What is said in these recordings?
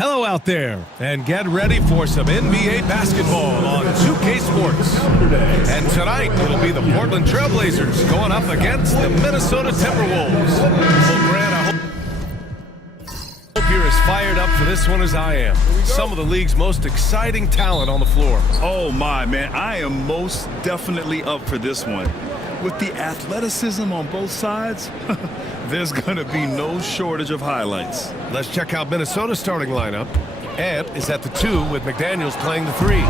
Hello out there, and get ready for some NBA basketball on 2K Sports. And tonight, it'll be the Portland Trail Blazers going up against the Minnesota Timberwolves. Well, Grant, I hope you're as fired up for this one as I am. Some of the league's most exciting talent on the floor. Oh my, man, I am most definitely up for this one. With the athleticism on both sides, there's gonna be no shortage of highlights. Let's check out Minnesota's starting lineup. Ant is at the 2 with McDaniels playing the 3.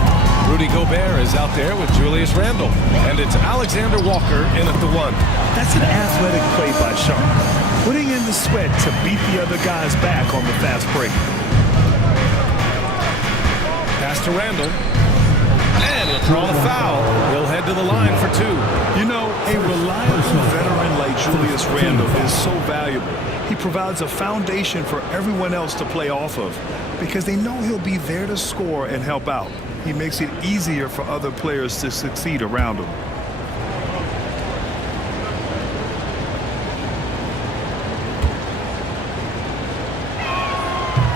Rudy Gobert is out there with Julius Randle. And it's Alexander Walker in at the 1. That's an athletic play by Sharp, putting in the sweat to beat the other guys back on the fast break. Pass to Randle. And he'll draw the foul. He'll head to the line for 2. You know, a reliable veteran like Julius Randle is so valuable. He provides a foundation for everyone else to play off of because they know he'll be there to score and help out. He makes it easier for other players to succeed around him.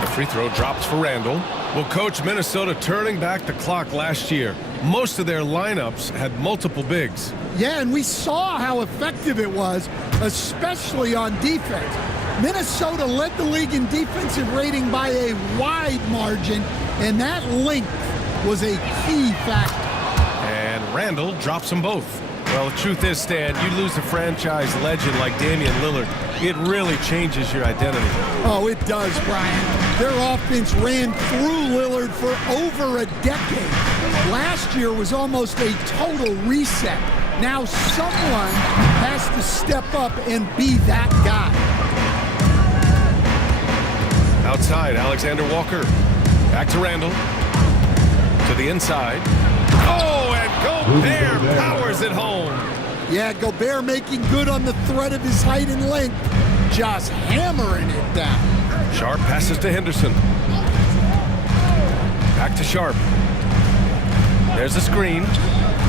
The free throw drops for Randle. Well, Coach, Minnesota turning back the clock last year. Most of their lineups had multiple bigs. Yeah, and we saw how effective it was, especially on defense. Minnesota led the league in defensive rating by a wide margin, and that length was a key factor. And Randle drops them both. Well, the truth is, Stan, you lose a franchise legend like Damian Lillard, it really changes your identity. Oh, it does, Brian. Their offense ran through Lillard for over a decade. Last year was almost a total reset. Now someone has to step up and be that guy. Outside, Alexander Walker. Back to Randle. To the inside. Oh, and Gobert powers it home. Yeah, Gobert making good on the threat of his height and length. Just hammering it down. Sharp passes to Henderson. Back to Sharp. There's a screen.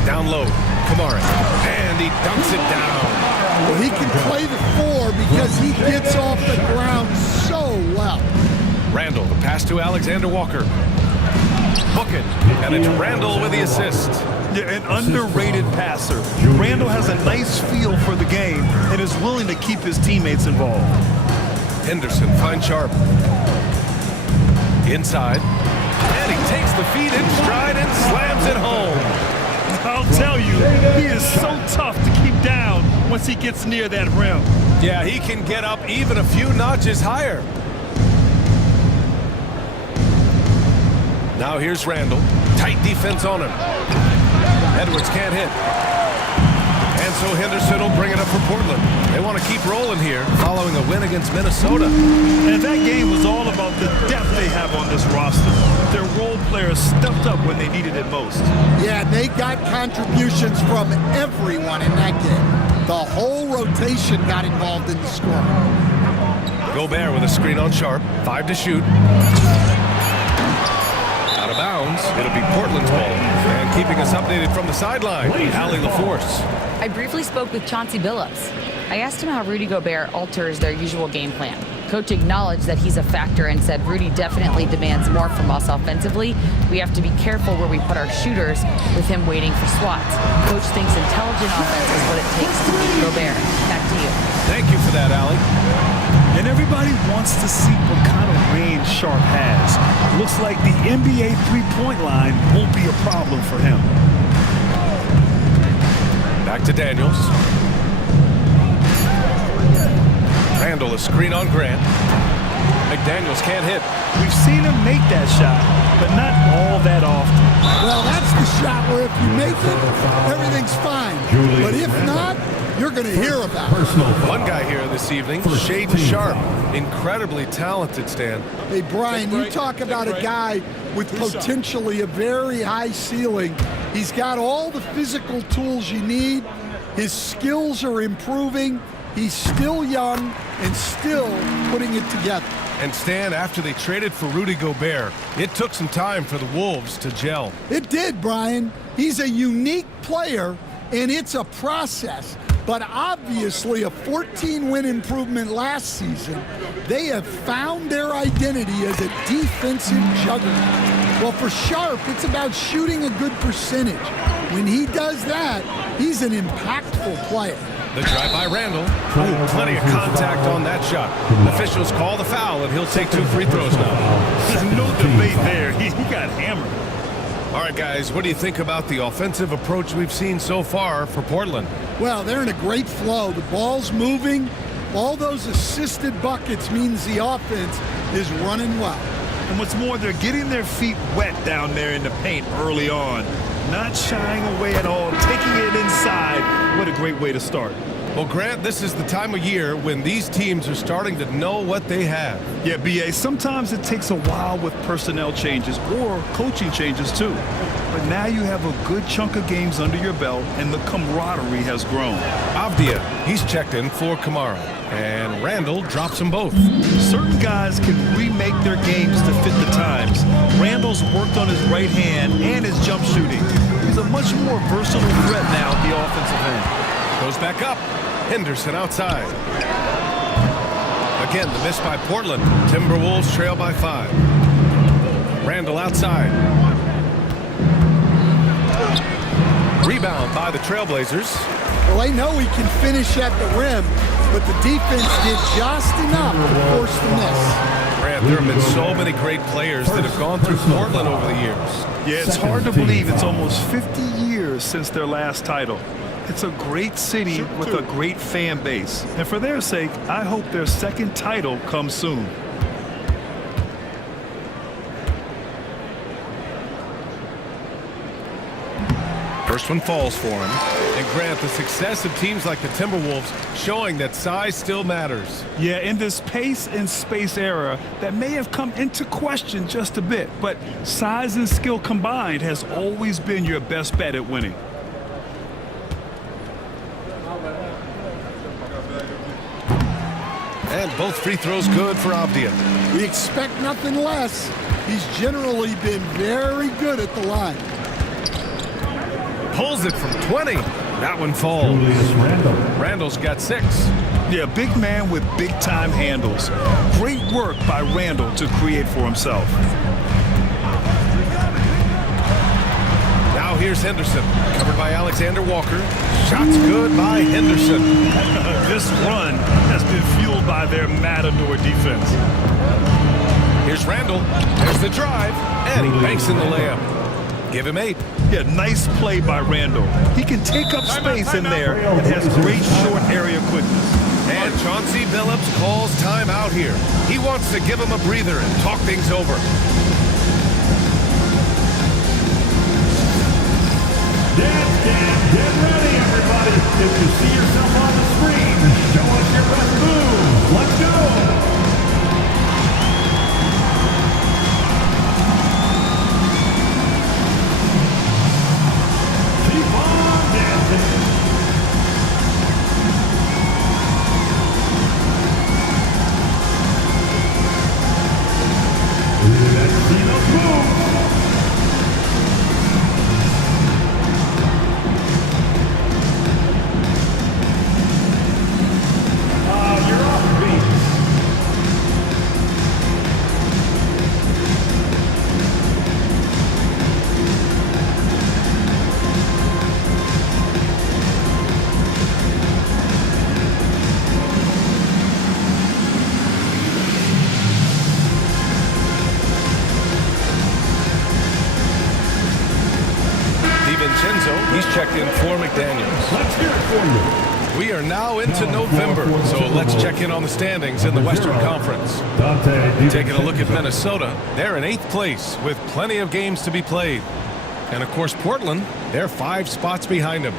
Down low. Kamara. And he dunks it down. Well, he can play the 4 because he gets off the ground so well. Randle, the pass to Alexander Walker. Book it. And it's Randle with the assist. Yeah, an underrated passer. Randle has a nice feel for the game and is willing to keep his teammates involved. Henderson finds Sharp. Inside. And he takes the feed in stride and slams it home. I'll tell you, he is so tough to keep down once he gets near that rim. Yeah, he can get up even a few notches higher. Now here's Randle. Tight defense on him. Edwards can't hit. And so Henderson will bring it up for Portland. They want to keep rolling here following a win against Minnesota. And that game was all about the depth they have on this roster. Their role players stepped up when they needed it most. Yeah, they got contributions from everyone in that game. The whole rotation got involved in the scoring. Gobert with a screen on Sharp. 5 to shoot. Out of bounds. It'll be Portland's ball. And keeping us updated from the sideline, Allie LaForce. I briefly spoke with Chauncey Billups. I asked him how Rudy Gobert alters their usual game plan. Coach acknowledged that he's a factor and said Rudy definitely demands more from us offensively. We have to be careful where we put our shooters with him waiting for swats. Coach thinks intelligent offense is what it takes to beat Gobert. Back to you. Thank you for that, Allie. And everybody wants to see what kind of range Sharp has. Looks like the NBA three-point line won't be a problem for him. Back to Daniels. Randle, a screen on Grant. McDaniels can't hit. We've seen him make that shot, but not all that often. Well, that's the shot where if you make it, everything's fine. But if not, you're going to hear about it. One guy here this evening, Shaden Sharp. Incredibly talented, Stan. Hey, Brian, you talk about a guy with potentially a very high ceiling. He's got all the physical tools you need. His skills are improving. He's still young and still putting it together. And Stan, after they traded for Rudy Gobert, it took some time for the Wolves to gel. It did, Brian. He's a unique player, and it's a process. but obviously a 14-win improvement last season. They have found their identity as a defensive juggernaut. Well, for Sharp, it's about shooting a good percentage. When he does that, he's an impactful player. The drive by Randall. Ooh, plenty of contact on that shot. Officials call the foul, and he'll take 2 free throws now. There's no debate there. He got hammered. All right, guys, what do you think about the offensive approach we've seen so far for Portland? Well, they're in a great flow. The ball's moving. All those assisted buckets means the offense is running well. And what's more, they're getting their feet wet down there in the paint early on. Not shying away at all, taking it inside. What a great way to start. Well, Grant, this is the time of year when these teams are starting to know what they have. Yeah, B.A., sometimes it takes a while with personnel changes or coaching changes too. But now you have a good chunk of games under your belt and the camaraderie has grown. Avdia, he's checked in for Kamara. And Randall drops them both. Certain guys can remake their games to fit the times. Randall's worked on his right hand and his jump shooting. He's a much more versatile threat now at the offensive end. Goes back up. Henderson outside. Again, the miss by Portland. Timberwolves trail by 5. Randall outside. Rebound by the Trailblazers. Well, they know he can finish at the rim, but the defense did just enough to force the miss. Grant, there have been so many great players that have gone through Portland over the years. Yeah, it's hard to believe it's almost 50 years since their last title. It's a great city with a great fan base. And for their sake, I hope their second title comes soon. First one falls for him. And Grant, the success of teams like the Timberwolves showing that size still matters. Yeah, in this pace and space era, that may have come into question just a bit. But size and skill combined has always been your best bet at winning. And both free throws good for Avdia. We expect nothing less. He's generally been very good at the line. Pulls it from 20. That one falls. Randall's got 6. Yeah, big man with big-time handles. Great work by Randall to create for himself. Now here's Henderson, covered by Alexander Walker. Shots good by Henderson. This run has been fueled by their Matador defense. Here's Randall. There's the drive. And he banks in the layup. Give him 8. Yeah, nice play by Randall. He can take up space in there and has great short area quickness. And Chauncey Billups calls timeout here. He wants to give him a breather and talk things over. Get ready, everybody. If you see yourself on the screen, show us your best move. Let's go. Keep on dancing. Let's see those moves. He's checked in for McDaniels. Let's hear it for you. We are now into November, so let's check in on the standings in the Western Conference. Taking a look at Minnesota, they're in 8th place with plenty of games to be played. And of course, Portland, they're 5 spots behind them.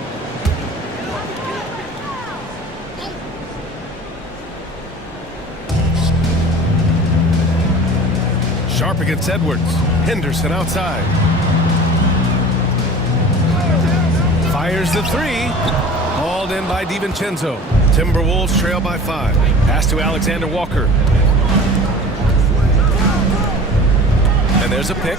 Sharp against Edwards. Henderson outside. Fires the 3. Hauled in by DiVincenzo. Timberwolves trail by 5. Pass to Alexander Walker. And There's a pick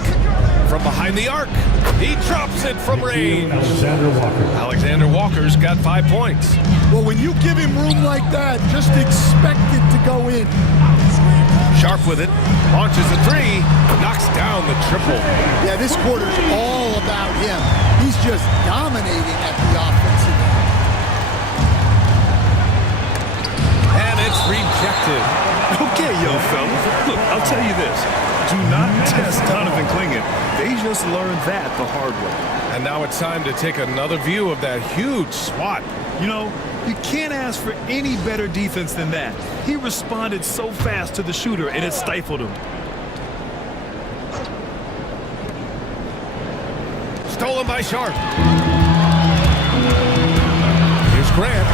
from behind the arc. He drops it from range. Alexander Walker. Alexander Walker's got 5 points. Well, when you give him room like that, just expect it to go in. Sharp with it, launches a three, knocks down the triple. Yeah, this quarter's all about him. He's just dominating at the offensive end. And it's rejected. Okay, young fellas. Look, I'll tell you this. Do not test Donovan Clingan. They just learned that the hard way. And now it's time to take another view of that huge swat. You know, you can't ask for any better defense than that. He responded so fast to the shooter, and it stifled him. Stolen by Sharp. Here's Grant.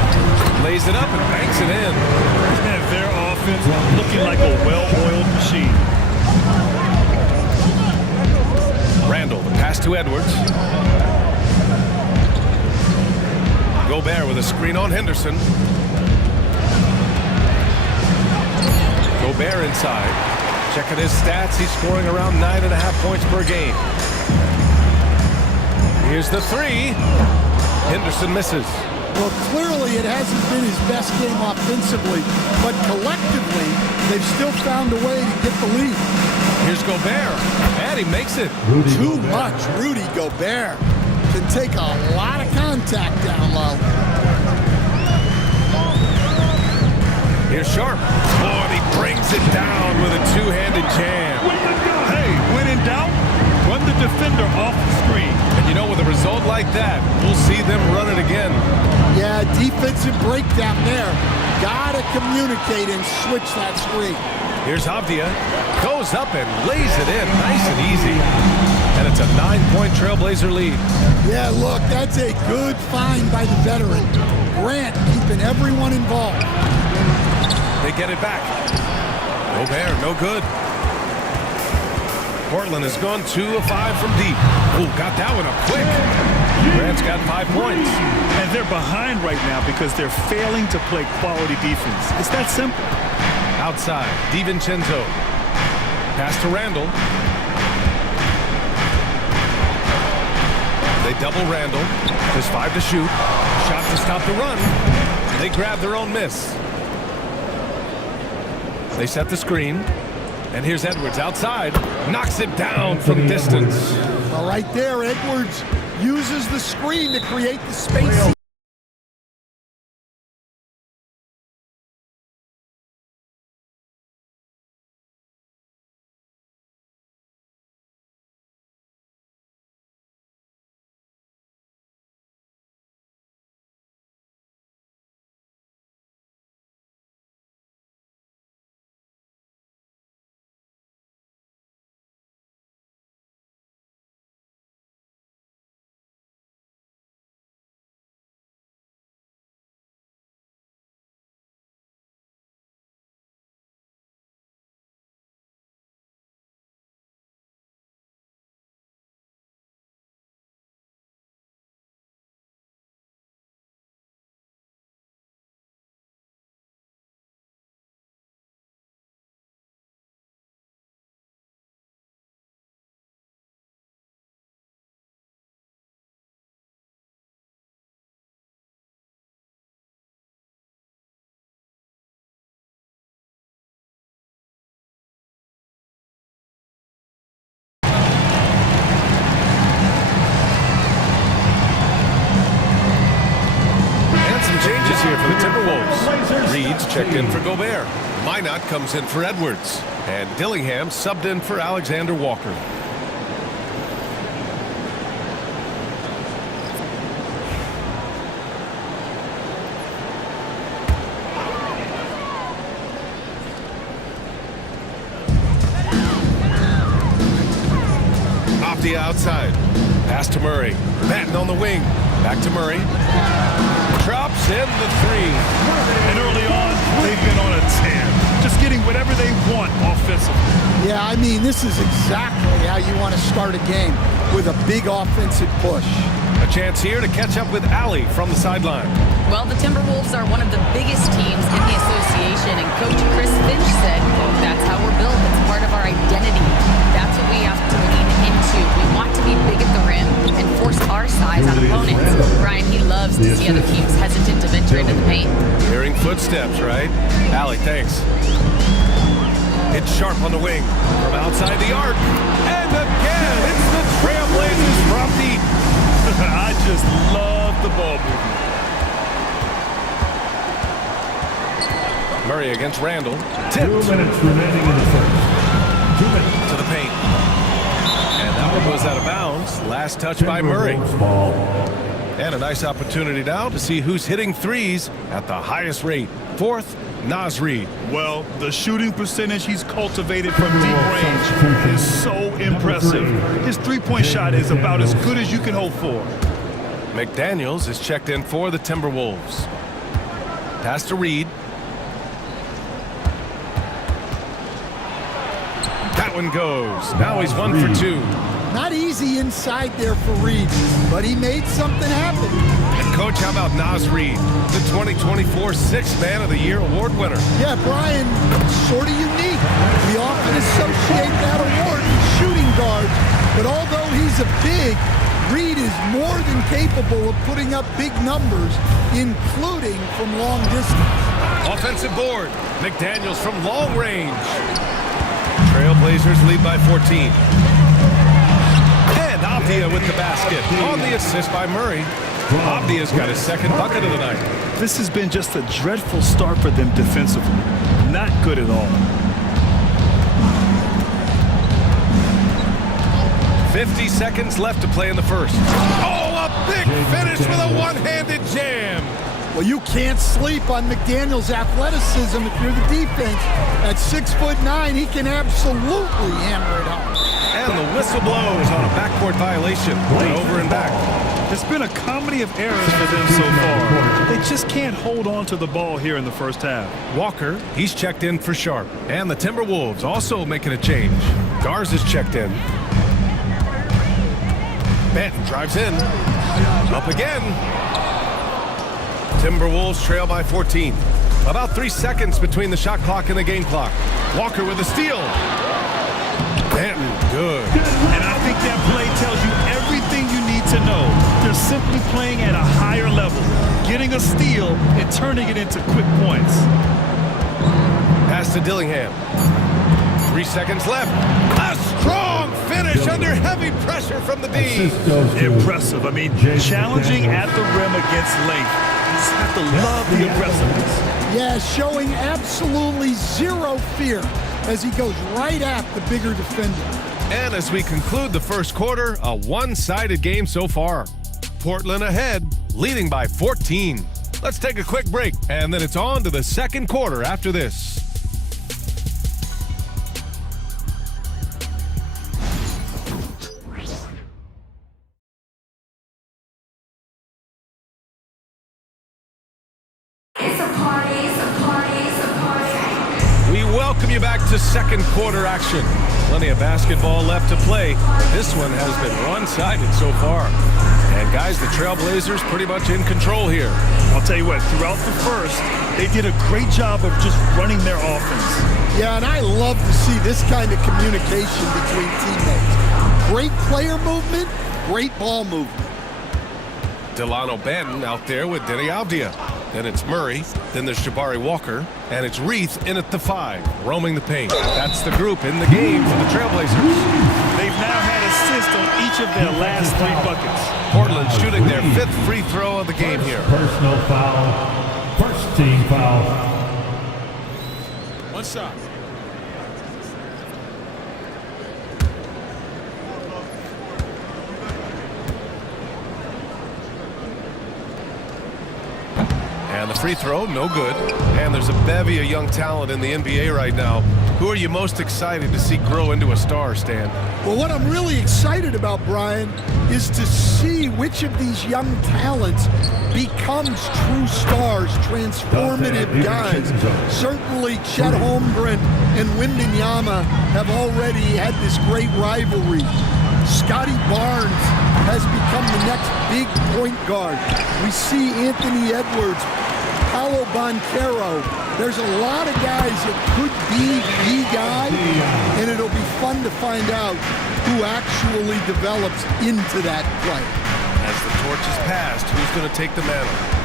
Lays it up and banks it in. And their offense looking like a well-oiled machine. Randall, the pass to Edwards. Gobert with a screen on Henderson. Gobert inside. Checking his stats, he's scoring around 9.5 points per game. Here's the three. Henderson misses. Well, clearly it hasn't been his best game offensively, but collectively, they've still found a way to get the lead. Here's Gobert, and he makes it. Too much. Rudy Gobert can take a lot of contact down low. Here's Sharp. Oh, and he brings it down with a two-handed jam. Hey, when in doubt, run the defender off the screen. And you know, with a result like that, we'll see them run it again. Yeah, defensive breakdown there. Gotta communicate and switch that screen. Here's Avdia. Goes up and lays it in nice and easy. And it's a 9-point Trailblazer lead. Yeah, look, that's a good find by the veteran. Grant keeping everyone involved. They get it back. Gobert, no good. Portland has gone 2 of 5 from deep. Oh, got that one up quick. Grant's got 5 points. And they're behind right now because they're failing to play quality defense. It's that simple. Outside, DiVincenzo. Pass to Randall. They double Randall. Just 5 to shoot. Shot to stop the run. They grab their own miss. They set the screen. And here's Edwards outside. Knocks it down from distance. Well, right there, Edwards uses the screen to create the space. Changes here for the Timberwolves. Reed's checked in for Gobert. Minot comes in for Edwards. And Dillingham subbed in for Alexander Walker. Off the outside. Pass to Murray. Batten on the wing. Back to Murray. Drops in the three. And early on, they've been on a tear. Just getting whatever they want offensively. Yeah, I mean, this is exactly how you want to start a game, with a big offensive push. A chance here to catch up with Allie from the sideline. Well, the Timberwolves are one of the biggest teams in the association, and Coach Chris Finch said, that's how we're built. It's part of our identity. That's what we have to the other team's hesitant to venture into the paint. Hearing footsteps, right? Allie, thanks. It's Sharp on the wing from outside the arc. And again, it's the Trailblazers from deep. I just love the ball movement. Murray against Randall. 2 minutes remaining in the first. 2 minutes. To the paint. And that one goes out of bounds. Last touch by Murray. Ball. And a nice opportunity now to see who's hitting threes at the highest rate. Fourth, Naz Reid. Well, the shooting percentage he's cultivated from deep range is so impressive. His three-point shot is about as good as you can hope for. McDaniels is checked in for the Timberwolves. Pass to Reid. That one goes. Now he's 1 for 2. Not easy inside there for Reid, but he made something happen. And coach, how about Naz Reid, the 2024 Sixth Man of the Year award winner? Yeah, Brian, sort of unique. We often associate that award with shooting guards, but although he's a big, Reid is more than capable of putting up big numbers, including from long distance. Offensive board. McDaniels from long range. Trailblazers lead by 14. And Avdia with the basket on the assist by Murray. Avdia's got his second bucket of the night. This has been just a dreadful start for them defensively. Not good at all. 50 seconds left to play in the first. Oh, a big finish with a one-handed jam. Well, you can't sleep on McDaniels' athleticism if you're the defense. At 6'9", he can absolutely hammer it home. And the whistle blows on a backcourt violation. Over and back. It's been a comedy of errors for them so far. They just can't hold on to the ball here in the first half. Walker, he's checked in for Sharp. And the Timberwolves also making a change. Garza's checked in. Benton drives in. Up again. Timberwolves trail by 14. About 3 seconds between the shot clock and the game clock. Walker with a steal. Benton, good. And I think that play tells you everything you need to know. They're simply playing at a higher level, getting a steal and turning it into quick points. Pass to Dillingham. 3 seconds left. A strong finish under heavy pressure from the D. Impressive. I mean, challenging at the rim against length. You just have to love the aggressiveness. Yeah, showing absolutely zero fear as he goes right at the bigger defender. And as we conclude the first quarter, a one-sided game so far. Portland ahead, leading by 14. Let's take a quick break, and then it's on to the second quarter after this. Welcome you back to second quarter action. Plenty of basketball left to play. This one has been one-sided so far. And guys, the Trailblazers pretty much in control here. I'll tell you what, throughout the first, they did a great job of just running their offense. Yeah, and I love to see this kind of communication between teammates. Great player movement, great ball movement. Delano Banton out there with Denny Avdia. Then it's Murray, then there's Jabari Walker, and it's Reith in at the 5, roaming the paint. That's the group in the game for the Trailblazers. They've now had assists on each of their last 3 buckets. Portland shooting their 5th free throw of the game here. Personal foul. First team foul. One shot. And the free throw, no good. And there's a bevy of young talent in the NBA right now. Who are you most excited to see grow into a star, Stan? Well, what I'm really excited about, Brian, is to see which of these young talents becomes true stars, transformative guys. Certainly, Chet Holmgren and Wembanyama have already had this great rivalry. Scotty Barnes has become the next big point guard. We see Anthony Edwards, Paolo Banchero. There's a lot of guys that could be the guy, and it'll be fun to find out who actually develops into that play. As the torch is passed, who's going to take the mantle?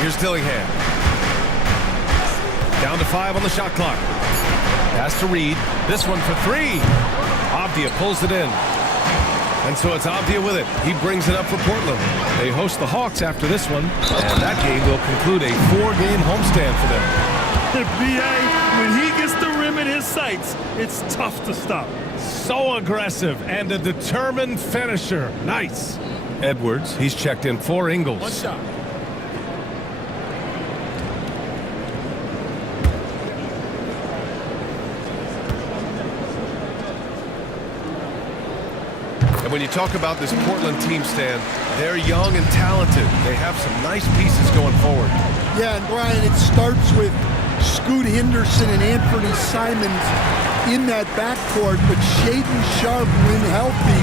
Here's Dillingham. Down to 5 on the shot clock. Pass to Reed. This one for 3. Avdia pulls it in. And so it's Avdia with it. He brings it up for Portland. They host the Hawks after this one, and that game will conclude a 4-game homestand for them. The BA, when he gets the rim in his sights, it's tough to stop. So aggressive and a determined finisher. Nice. Edwards, he's checked in for Ingles. One shot. And when you talk about this Portland team, Stan, they're young and talented. They have some nice pieces going forward. Yeah, and Brian, it starts with Scoot Henderson and Anthony Simons in that backcourt, but Shaedon Sharpe, when healthy,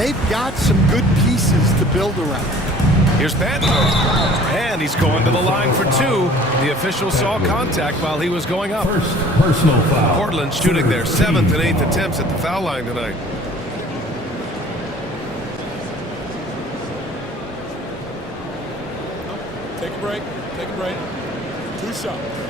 they've got some good pieces to build around. Here's Patton. And he's going to the line for 2. The official saw contact while he was going up. First personal foul. Portland shooting their 7th and 8th attempts at the foul line tonight. Take a break. Take a break. 2 shots.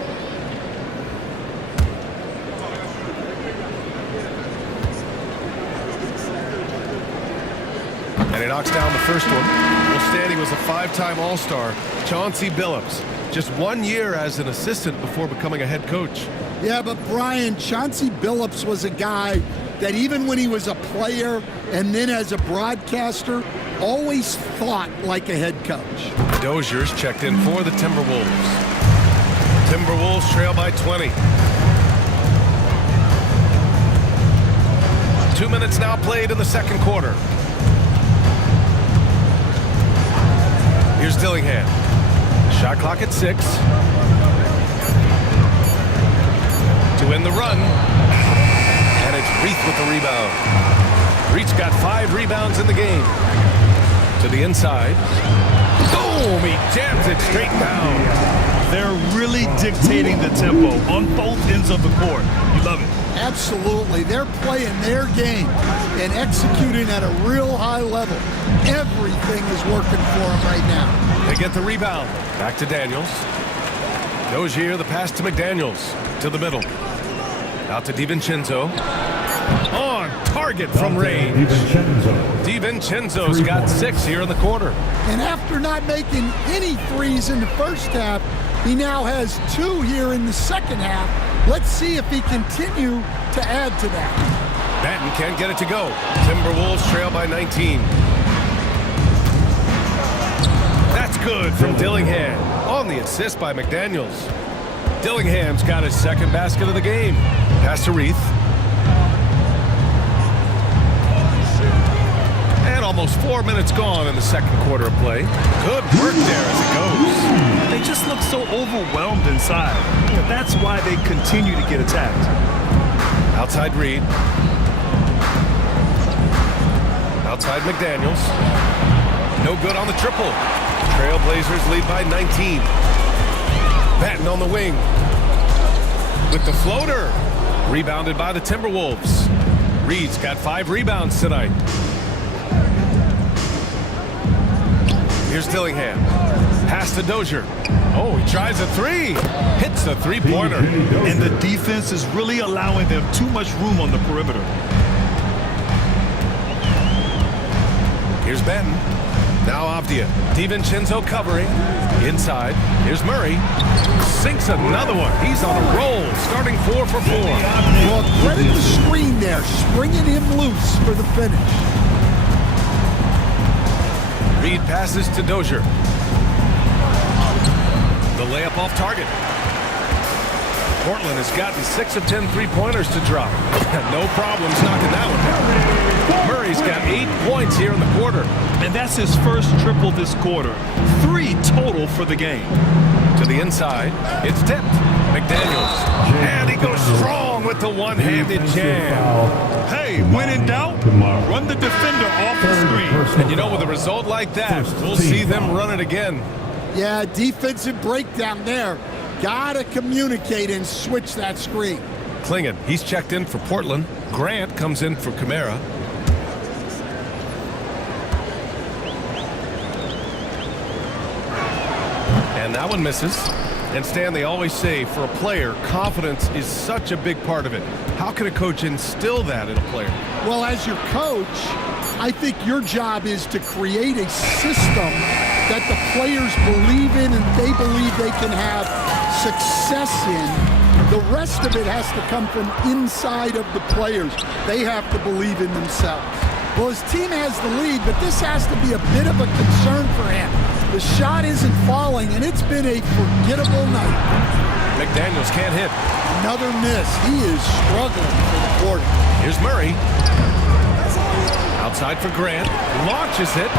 And he knocks down the first one. Well, Stan, he was a 5-time All-Star. Chauncey Billups, just 1 year as an assistant before becoming a head coach. Yeah, but Brian, Chauncey Billups was a guy that even when he was a player and then as a broadcaster, always thought like a head coach. Dozier's checked in for the Timberwolves. Timberwolves trail by 20. 2 minutes now played in the second quarter. Here's Dillingham. Shot clock at 6. To end the run. And it's Reith with the rebound. Reith's got 5 rebounds in the game. To the inside. Boom! He jams it straight down. They're really dictating the tempo on both ends of the court. You love it. Absolutely. They're playing their game and executing at a real high level. Everything is working for them right now. They get the rebound. Back to Daniels. Dozier, the pass to McDaniels. To the middle. Out to DiVincenzo. On target from range. DiVincenzo's got 6 here in the quarter. And after not making any threes in the first half, he now has 2 here in the second half. Let's see if he continue to add to that. Batten can't get it to go. Timberwolves trail by 19. That's good from Dillingham. On the assist by McDaniels. Dillingham's got his 2nd basket of the game. Pass to Reith. And almost 4 minutes gone in the second quarter of play. Good work there as it goes. They just look so overwhelmed inside. Yeah, that's why they continue to get attacked. Outside Reed. Outside McDaniels. No good on the triple. Trailblazers lead by 19. Batten on the wing. With the floater. Rebounded by the Timberwolves. Reed's got 5 rebounds tonight. Here's Dillingham. Pass to Dozier. Oh, he tries a 3. Hits the 3-pointer. And the defense is really allowing them too much room on the perimeter. Here's Batten. Now Avdia. DiVincenzo covering. Inside. Here's Murray. Sinks another one. He's on a roll. Starting 4 for 4. Well, credit the screen there, springing him loose for the finish. Reed passes to Dozier. The layup off target. Portland has gotten 6 of 10 3-pointers to drop. No problems knocking that one down. Murray's got 8 points here in the quarter. And that's his first triple this quarter. 3 total for the game. To the inside. It's tipped. McDaniels. And he goes strong with the one-handed jam. Hey, when in doubt, run the defender off the screen. And you know, with a result like that, we'll see them run it again. Yeah, defensive breakdown there. Gotta communicate and switch that screen. Klingon, he's checked in for Portland. Grant comes in for Kamara. And that one misses. And Stan, they always say for a player, confidence is such a big part of it. How can a coach instill that in a player? Well, as your coach, I think your job is to create a system that the players believe in and they believe they can have success in. The rest of it has to come from inside of the players. They have to believe in themselves. Well, his team has the lead, but this has to be a bit of a concern for him. The shot isn't falling, and it's been a forgettable night. McDaniels can't hit. Another miss. He is struggling for the quarter. Here's Murray. Outside for Grant. Launches it.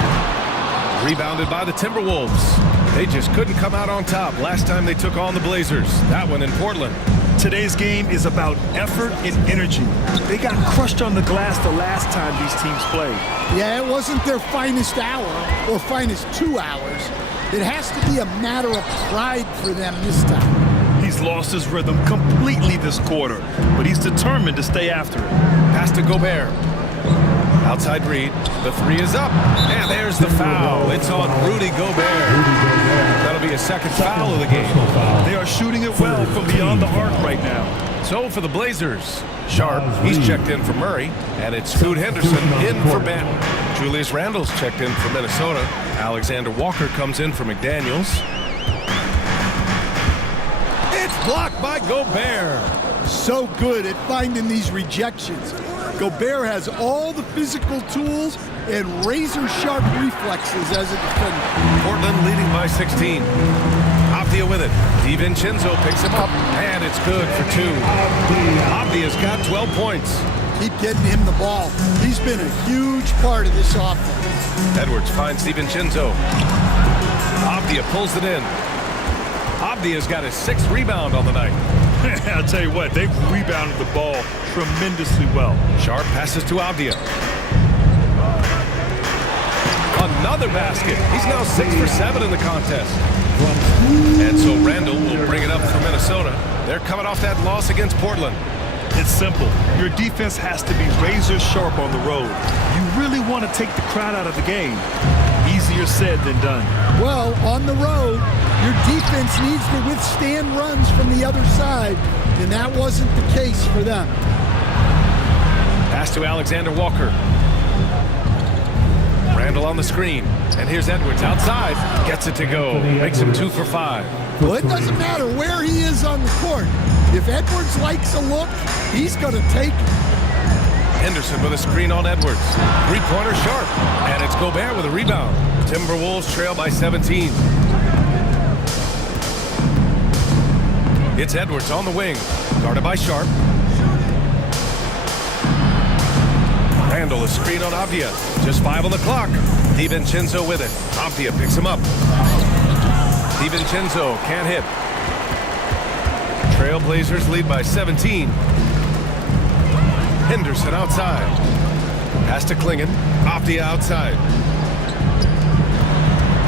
Rebounded by the Timberwolves. They just couldn't come out on top last time they took on the Blazers. That one in Portland. Today's game is about effort and energy. They got crushed on the glass the last time these teams played. Yeah, it wasn't their finest hour or finest 2 hours. It has to be a matter of pride for them this time. He's lost his rhythm completely this quarter, but he's determined to stay after it. Pass to Gobert. Outside Reed. The three is up. And there's the foul. It's on Rudy Gobert. That'll be a second foul of the game. They are shooting it well from beyond the arc right now. So for the Blazers, Sharp, he's checked in for Murray. And it's Scoot Henderson in for Benton. Julius Randle's checked in for Minnesota. Alexander Walker comes in for McDaniels. It's blocked by Gobert. So good at finding these rejections. Gobert has all the physical tools and razor-sharp reflexes as a defender. Portland leading by 16. Avdia with it. DiVincenzo picks him up, and it's good for 2. Avdia's got 12 points. Keep getting him the ball. He's been a huge part of this offense. Edwards finds DiVincenzo. Avdia pulls it in. Avdia's got his 6th rebound on the night. I'll tell you what, they've rebounded the ball tremendously well. Sharp passes to Avdia. Another basket. He's now 6 for 7 in the contest. And so Randle will bring it up for Minnesota. They're coming off that loss against Portland. It's simple. Your defense has to be razor sharp on the road. You really want to take the crowd out of the game. Easier said than done. Well, on the road, your defense needs to withstand runs from the other side, and that wasn't the case for them. Pass to Alexander Walker. Randle on the screen. And here's Edwards outside. Gets it to go. Makes him 2 for 5. Well, it doesn't matter where he is on the court. If Edwards likes a look, he's going to take it. Henderson with a screen on Edwards. Three-pointer Sharp. And it's Gobert with a rebound. Timberwolves trail by 17. It's Edwards on the wing. Guarded by Sharp. Randle a screen on Avdia. Just 5 on the clock. DiVincenzo with it. Avdia picks him up. DiVincenzo can't hit. Trailblazers lead by 17. Henderson outside. Pass to Klingon. Avdia outside.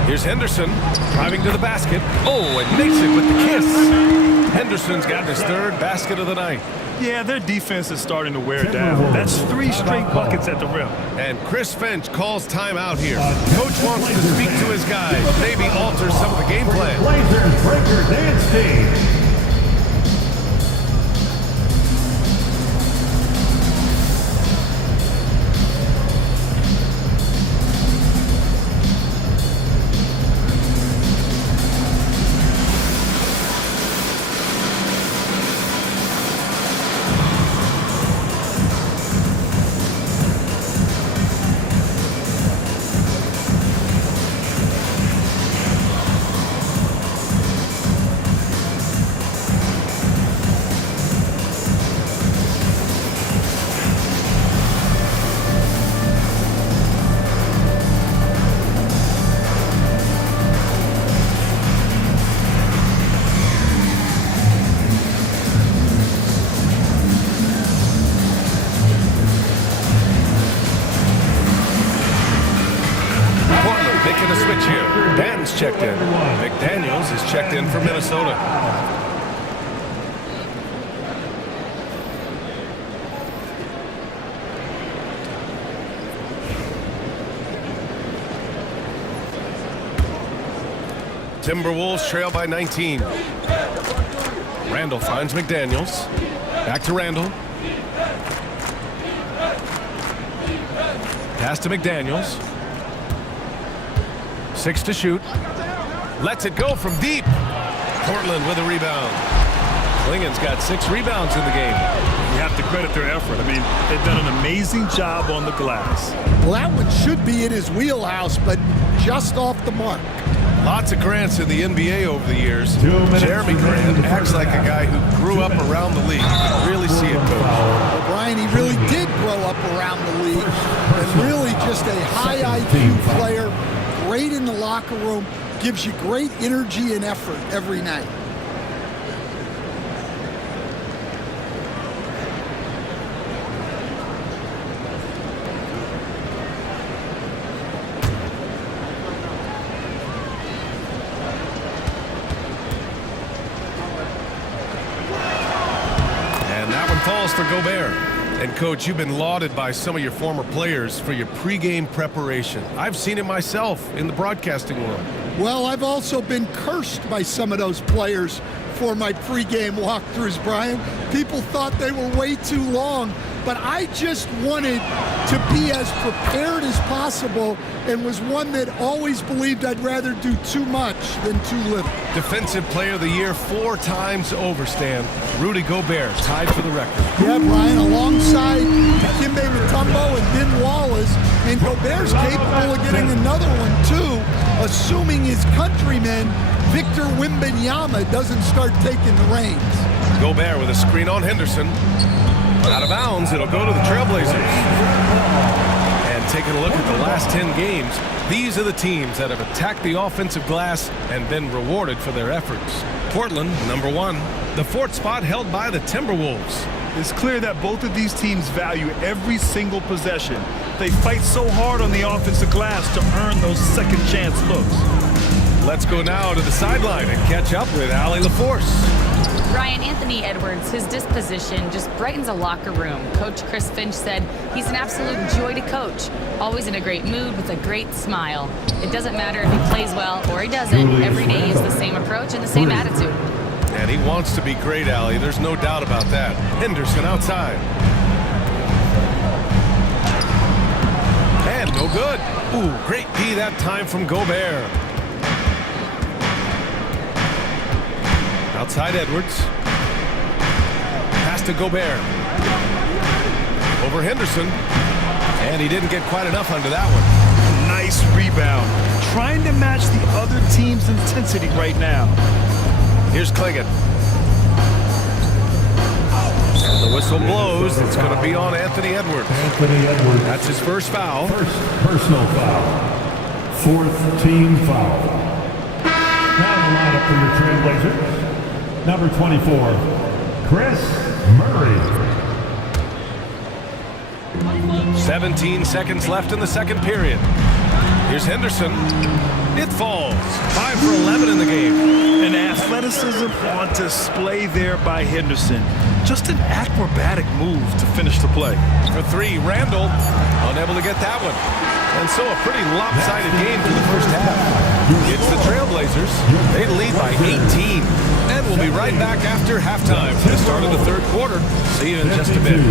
Here's Henderson driving to the basket. Oh, and makes it with the kiss. Henderson's got his 3rd basket of the night. Yeah, their defense is starting to wear down. That's 3 straight buckets at the rim. And Chris Finch calls timeout here. Coach wants to speak to his guys, maybe alter some of the game plan. Blazers breaker dance team. Making a switch here. Ben's checked in. McDaniels is checked in for Minnesota. Timberwolves trail by 19. Randall finds McDaniels. Back to Randall. Pass to McDaniels. 6 to shoot. Lets it go from deep. Portland with a rebound. Klingen's got 6 rebounds in the game. You have to credit their effort. I mean, they've done an amazing job on the glass. Well, that one should be in his wheelhouse, but just off the mark. Lots of Grants in the NBA over the years. 2 minutes Jeremy Grant acts like a guy who grew up around the league. You can really see it, Coach. Well, Brian, he really did grow up around the league, and really just a high IQ player, great in the locker room, gives you great energy and effort every night. Falls for Gobert. And Coach, you've been lauded by some of your former players for your pregame preparation. I've seen it myself in the broadcasting world. Well, I've also been cursed by some of those players for my pregame walkthroughs, Brian. People thought they were way too long, but I just wanted to be as prepared as possible and was one that always believed I'd rather do too much than too little. Defensive Player of the Year 4 times over, Stan. Rudy Gobert tied for the record. Yeah, Brian, alongside Dikembe Mutombo and Ben Wallace, and Gobert's capable of getting another one too, assuming his countryman Victor Wembanyama doesn't start taking the reins. Gobert with a screen on Henderson. Out of bounds, it'll go to the Trailblazers. And taking a look at the last 10 games, these are the teams that have attacked the offensive glass and been rewarded for their efforts. Portland, number 1. The 4th spot held by the Timberwolves. It's clear that both of these teams value every single possession. They fight so hard on the offensive glass to earn those second chance looks. Let's go now to the sideline and catch up with Allie LaForce. Ryan, Anthony Edwards, his disposition just brightens a locker room. Coach Chris Finch said he's an absolute joy to coach. Always in a great mood with a great smile. It doesn't matter if he plays well or he doesn't. Every day is the same approach and the same attitude. And he wants to be great, Allie. There's no doubt about that. Henderson outside. And no good. Ooh, great D that time from Gobert. Outside Edwards. Pass to Gobert. Over Henderson. And he didn't get quite enough under that one. Nice rebound. Trying to match the other team's intensity right now. Here's Klingen. And the whistle blows. It's going to be on Anthony Edwards. Anthony Edwards. That's his first foul. First personal foul. 4th team foul. Now the lineup for your Trailblazers. Number 24, Chris Murray. 17 seconds left in the second period. Here's Henderson. It falls. 5 for 11 in the game. An athleticism on display there by Henderson. Just an acrobatic move to finish the play. For 3, Randall unable to get that one. And so a pretty lopsided game for the first half. It's the Trailblazers. They lead by 18. And we'll be right back after halftime for the start of the third quarter. See you in just a bit.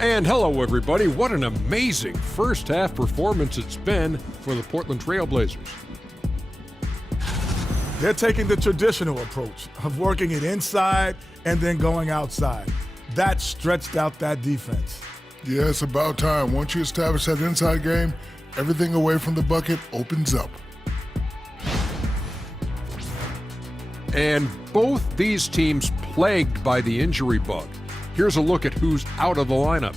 And hello, everybody. What an amazing first half performance it's been for the Portland Trailblazers. They're taking the traditional approach of working it inside and then going outside. That stretched out that defense. Yeah, it's about time. Once you establish that inside game, everything away from the bucket opens up. And both these teams plagued by the injury bug. Here's a look at who's out of the lineup.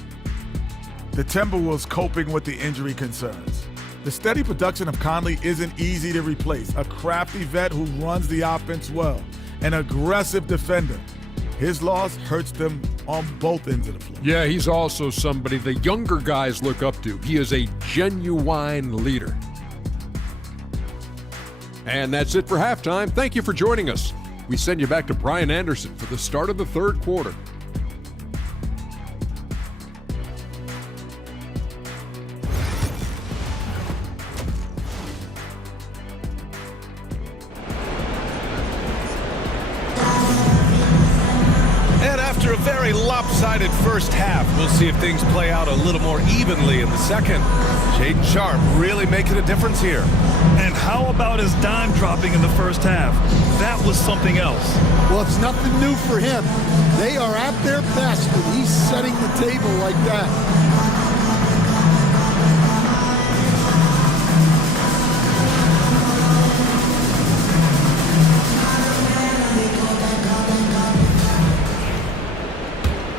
The Timberwolves coping with the injury concerns. The steady production of Conley isn't easy to replace. A crafty vet who runs the offense well. An aggressive defender. His loss hurts them on both ends of the floor. Yeah, he's also somebody the younger guys look up to. He is a genuine leader. And that's it for halftime. Thank you for joining us. We send you back to Brian Anderson for the start of the third quarter. And after a very lopsided first half, we'll see if things play out a little more evenly in the second. Shaedon Sharpe really making a difference here. And how about his dime dropping in the first half? That was something else. Well, it's nothing new for him. They are at their best when he's setting the table like that.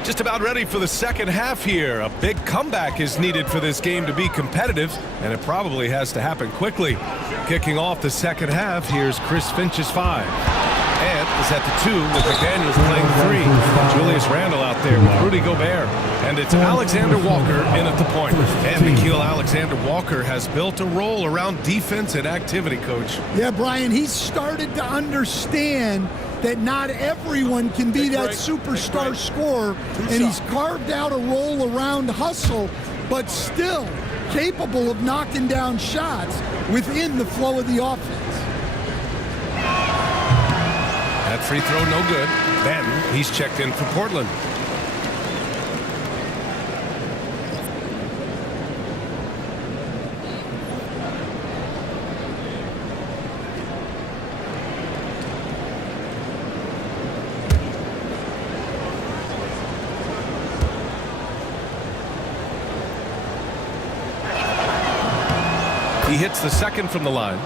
Just about ready for the second half here. A big comeback is needed for this game to be competitive, and it probably has to happen quickly. Kicking off the second half, here's Chris Finch's 5. Ant is at the 2 with McDaniels playing 3. Julius Randle out there with Rudy Gobert. And it's Alexander Walker in at the point. And Nickeil Alexander-Walker has built a role around defense and activity, Coach. Yeah, Brian, he's started to understand that not everyone can be that superstar scorer, and he's carved out a role around hustle, but still capable of knocking down shots within the flow of the offense. That free throw no good. Banton, he's checked in for Portland. He hits the second from the line.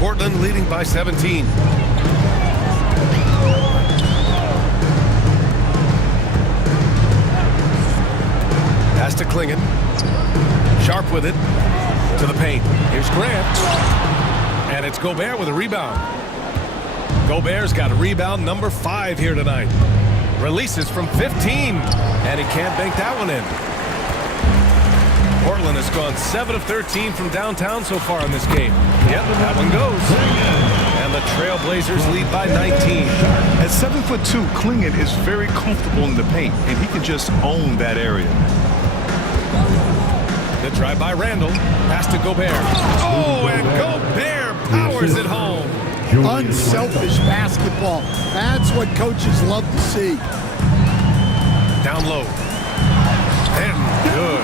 Portland leading by 17. Pass to Klingon. Sharpe with it. To the paint. Here's Grant. And it's Gobert with a rebound. Gobert's got a rebound number 5 here tonight. Releases from 15. And he can't bank that one in. Portland has gone 7 of 13 from downtown so far in this game. Yep, that one goes. And the Trailblazers lead by 19. At 7'2", Klingon is very comfortable in the paint, and he can just own that area. The drive by Randle. Pass to Gobert. Oh, and Gobert powers it home. Unselfish basketball. That's what coaches love to see. Down low. And good.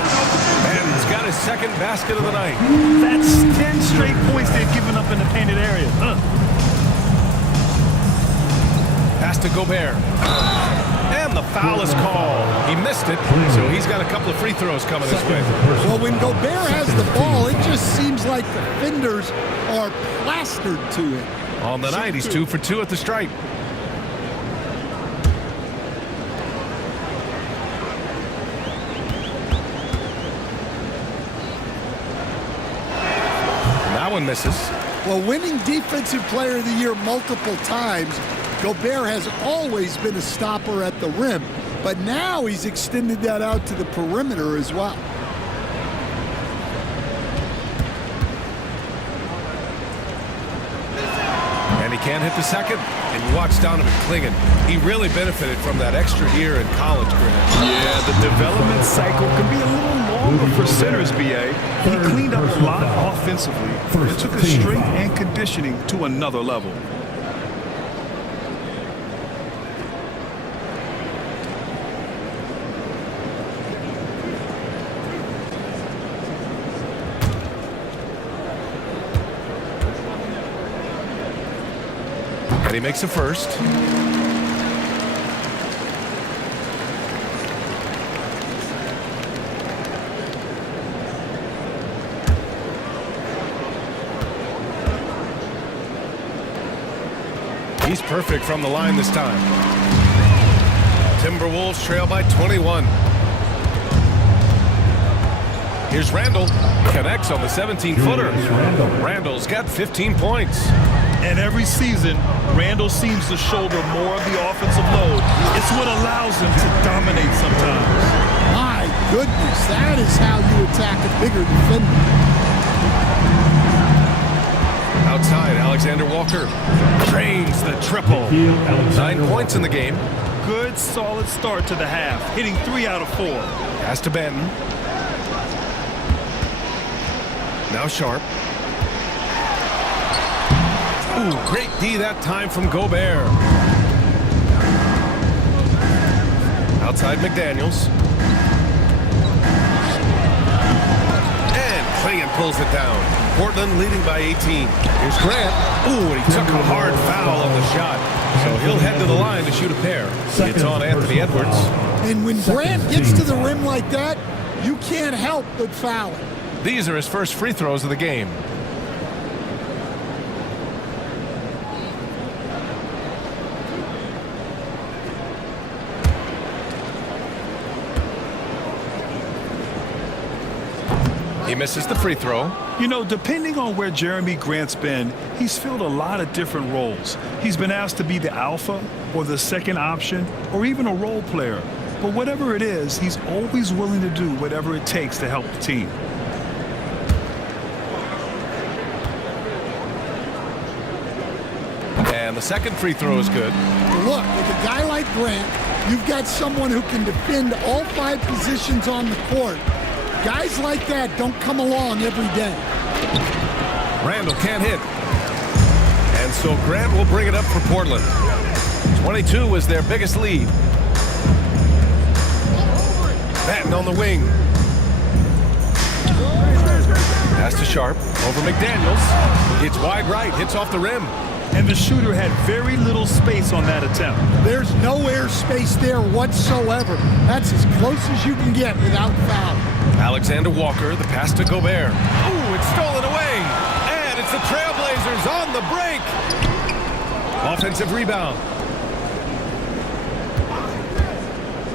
And he's got his second basket of the night. That's 10 straight points they've given up in the painted area. Pass to Gobert. And the foul is called. He missed it, so he's got a couple of free throws coming this way. Well, when Gobert has the ball, it just seems like the defenders are plastered to him. On the night, he's 2 for 2 at the stripe. That one misses. Well, winning Defensive Player of the Year multiple times, Gobert has always been a stopper at the rim, but now he's extended that out to the perimeter as well. And he can't hit the second. And you watch Donovan Klingon. He really benefited from that extra year in college, Grant. Yeah, the development cycle can be a little longer for centers, BA. He cleaned up a lot offensively and took his strength and conditioning to another level. And he makes a first. He's perfect from the line this time. Timberwolves trail by 21. Here's Randall. Connects on the 17-footer. Randall's got 15 points. And every season, Randall seems to shoulder more of the offensive load. It's what allows him to dominate sometimes. My goodness, that is how you attack a bigger defender. Outside, Alexander Walker drains the triple. 9 points in the game. Good, solid start to the half, hitting 3 out of 4. Pass to Benton. Now Sharp. Ooh, great D that time from Gobert. Outside McDaniels. And Clingan pulls it down. Portland leading by 18. Here's Grant. Ooh, and he took a hard foul on the shot. So he'll head to the line to shoot a pair. It's on Anthony Edwards. And when Grant gets to the rim like that, you can't help but foul it. These are his first free throws of the game. He misses the free throw. You know, depending on where Jeremy Grant's been, he's filled a lot of different roles. He's been asked to be the alpha or the second option or even a role player. But whatever it is, he's always willing to do whatever it takes to help the team. And the second free throw is good. Look, with a guy like Grant, you've got someone who can defend all 5 positions on the court. Guys like that don't come along every day. Randall can't hit. And so Grant will bring it up for Portland. 22 was their biggest lead. Batten on the wing. Pass to Sharp. Over McDaniels. It's wide right. Hits off the rim. And the shooter had very little space on that attempt. There's no air space there whatsoever. That's as close as you can get without foul. Alexander Walker, the pass to Gobert. Ooh, it's stolen away. And it's the Trailblazers on the break. Offensive rebound.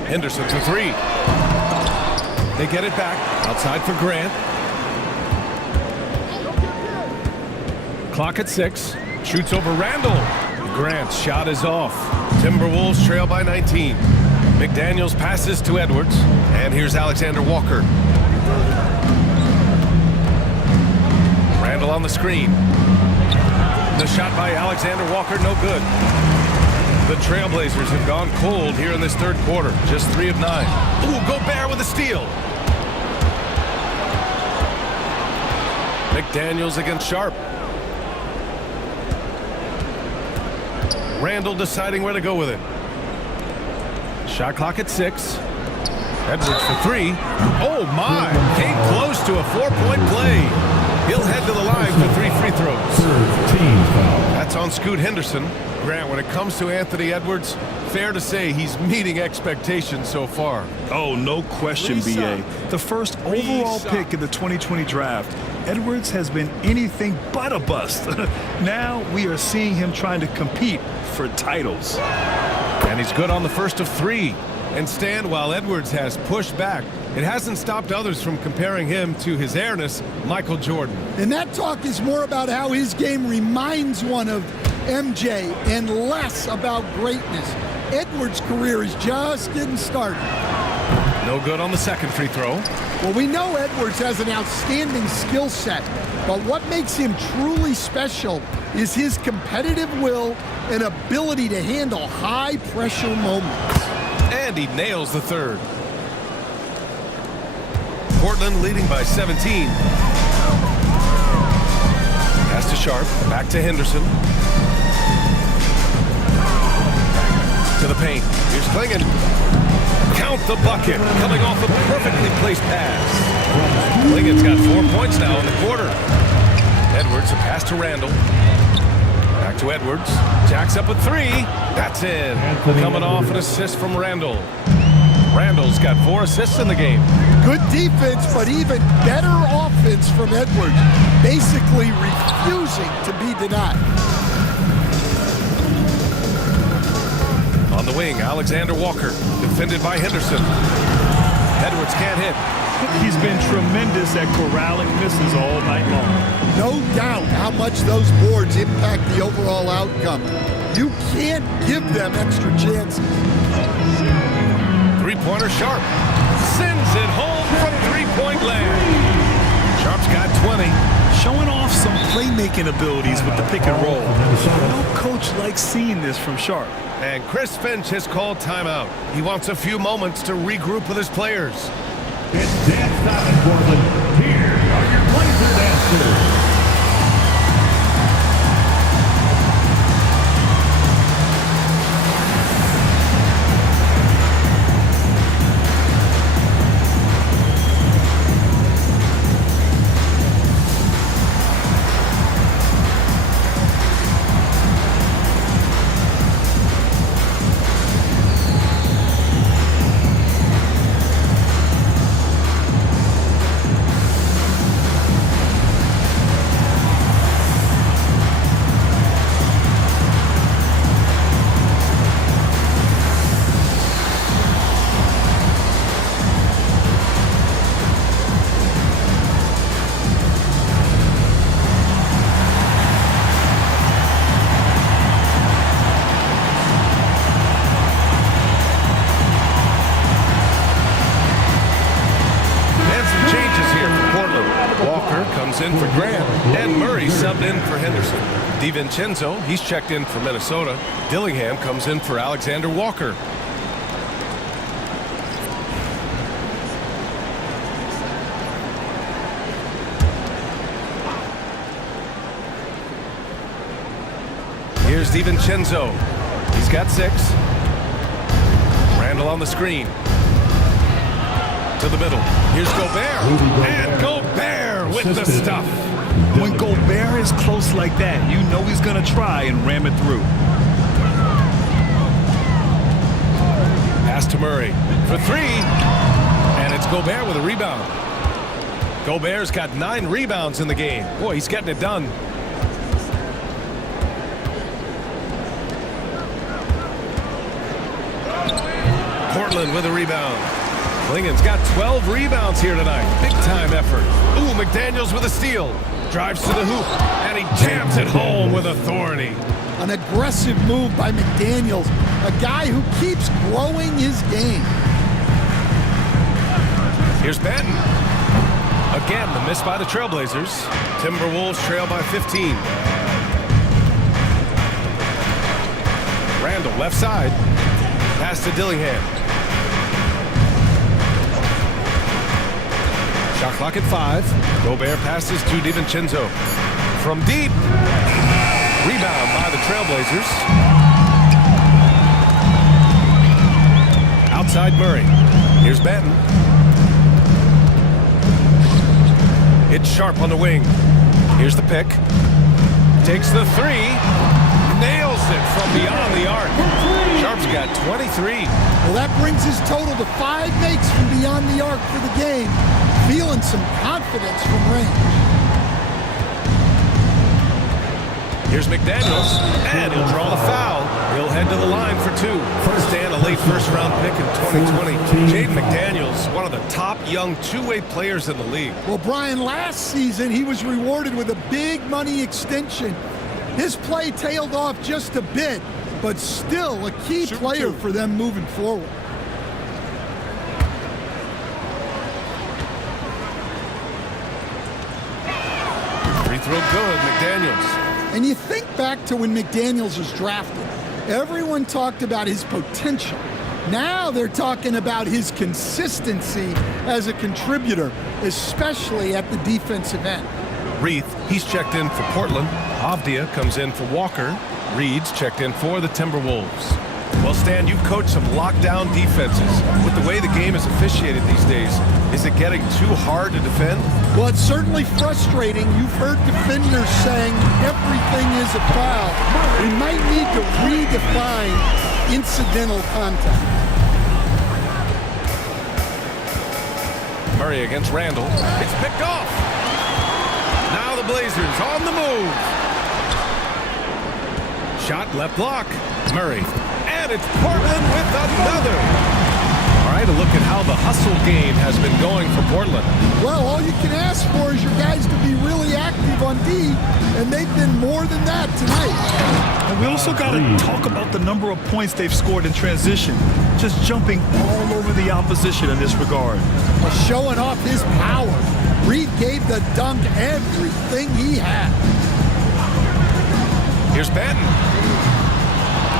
Henderson for 3. They get it back. Outside for Grant. Clock at 6. Shoots over Randall. Grant's shot is off. Timberwolves trail by 19. McDaniels passes to Edwards. And here's Alexander Walker. Randall on the screen. The shot by Alexander Walker, no good. The Trailblazers have gone cold here in this third quarter. Just 3 of 9. Ooh, Gobert with a steal. McDaniels against Sharp. Randall deciding where to go with it. Shot clock at 6. Edwards for 3. Oh my! Came close to a 4-point play. He'll head to the line for 3 free throws. That's on Scoot Henderson. Grant, when it comes to Anthony Edwards, fair to say he's meeting expectations so far. Oh, no question, B.A. The first overall pick in the 2020 draft, Edwards has been anything but a bust. Now we are seeing him trying to compete for titles. And he's good on the first of 3. And Stan, while Edwards has pushed back, it hasn't stopped others from comparing him to his airness, Michael Jordan. And that talk is more about how his game reminds one of MJ and less about greatness. Edwards' career is just getting started. No good on the second free throw. Well, we know Edwards has an outstanding skill set, but what makes him truly special is his competitive will and ability to handle high-pressure moments. And he nails the third. Portland leading by 17. Pass to Sharp. Back to Henderson. To the paint. Here's Clingan. Count the bucket. Coming off a perfectly placed pass. Clingan's got 4 points now in the quarter. Edwards, a pass to Randall. Back to Edwards. Jacks up with 3. That's in. Coming off an assist from Randall. Randall's got 4 assists in the game. Good defense, but even better offense from Edwards. Basically refusing to be denied. On the wing, Alexander Walker. Defended by Henderson. Edwards can't hit. He's been tremendous at corralling misses all night long. No doubt how much those boards impact the overall outcome. You can't give them extra chances. Three-pointer Sharp sends it home from three-point land. Sharp's got 20. Showing off some playmaking abilities with the pick and roll. No coach likes seeing this from Sharp. And Chris Finch has called timeout. He wants a few moments to regroup with his players. It's dance time in Portland. Here are your Blazer dancers. In for Grant, and Murray subbed in for Henderson. DiVincenzo, he's checked in for Minnesota. Dillingham comes in for Alexander Walker. Here's DiVincenzo. He's got 6. Randall on the screen. To the middle. Here's Gobert. And Gobert with the stuff. When Gobert is close like that, you know he's going to try and ram it through. Pass to Murray for 3. And it's Gobert with a rebound. Gobert's got 9 rebounds in the game. Boy, he's getting it done. Portland with a rebound. Lingen's got 12 rebounds here tonight. Big time effort. Ooh, McDaniels with a steal. Drives to the hoop, and he jams it home with authority. An aggressive move by McDaniels, a guy who keeps growing his game. Here's Benton. Again, the miss by the Trailblazers. Timberwolves trail by 15. Randall, left side. Pass to Dillingham. Shot clock at 5. Gobert passes to DiVincenzo. From deep. Rebound by the Trailblazers. Outside Murray. Here's Benton. It's Sharp on the wing. Here's the pick. Takes the 3. Nails it from beyond the arc. Sharp's got 23. Well, that brings his total to 5 makes from beyond the arc for the game. Feeling some confidence from range. Here's McDaniels, and he'll draw the foul. He'll head to the line for 2. First and a late first-round pick in 2020. Jaden McDaniels, one of the top young two-way players in the league. Well, Brian, last season he was rewarded with a big money extension. His play tailed off just a bit, but still a key player for them moving forward. Free throw good, McDaniels. And you think back to when McDaniels was drafted. Everyone talked about his potential. Now they're talking about his consistency as a contributor, especially at the defensive end. Reith, he's checked in for Portland. Avdia comes in for Walker. Reed's checked in for the Timberwolves. Well, Stan, you've coached some lockdown defenses. With the way the game is officiated these days, is it getting too hard to defend? Well, it's certainly frustrating. You've heard defenders saying everything is a foul. We might need to redefine incidental contact. Murray against Randall. It's picked off. Now the Blazers on the move. Shot left block. Murray. And it's Portland with another. All right, tonight, a look at how the hustle game has been going for Portland. Well, all you can ask for is your guys to be really active on D, and they've been more than that tonight. And we also got to talk about the number of points they've scored in transition, just jumping all over the opposition in this regard. Well, showing off his power. Reed gave the dunk everything he had. Here's Banton.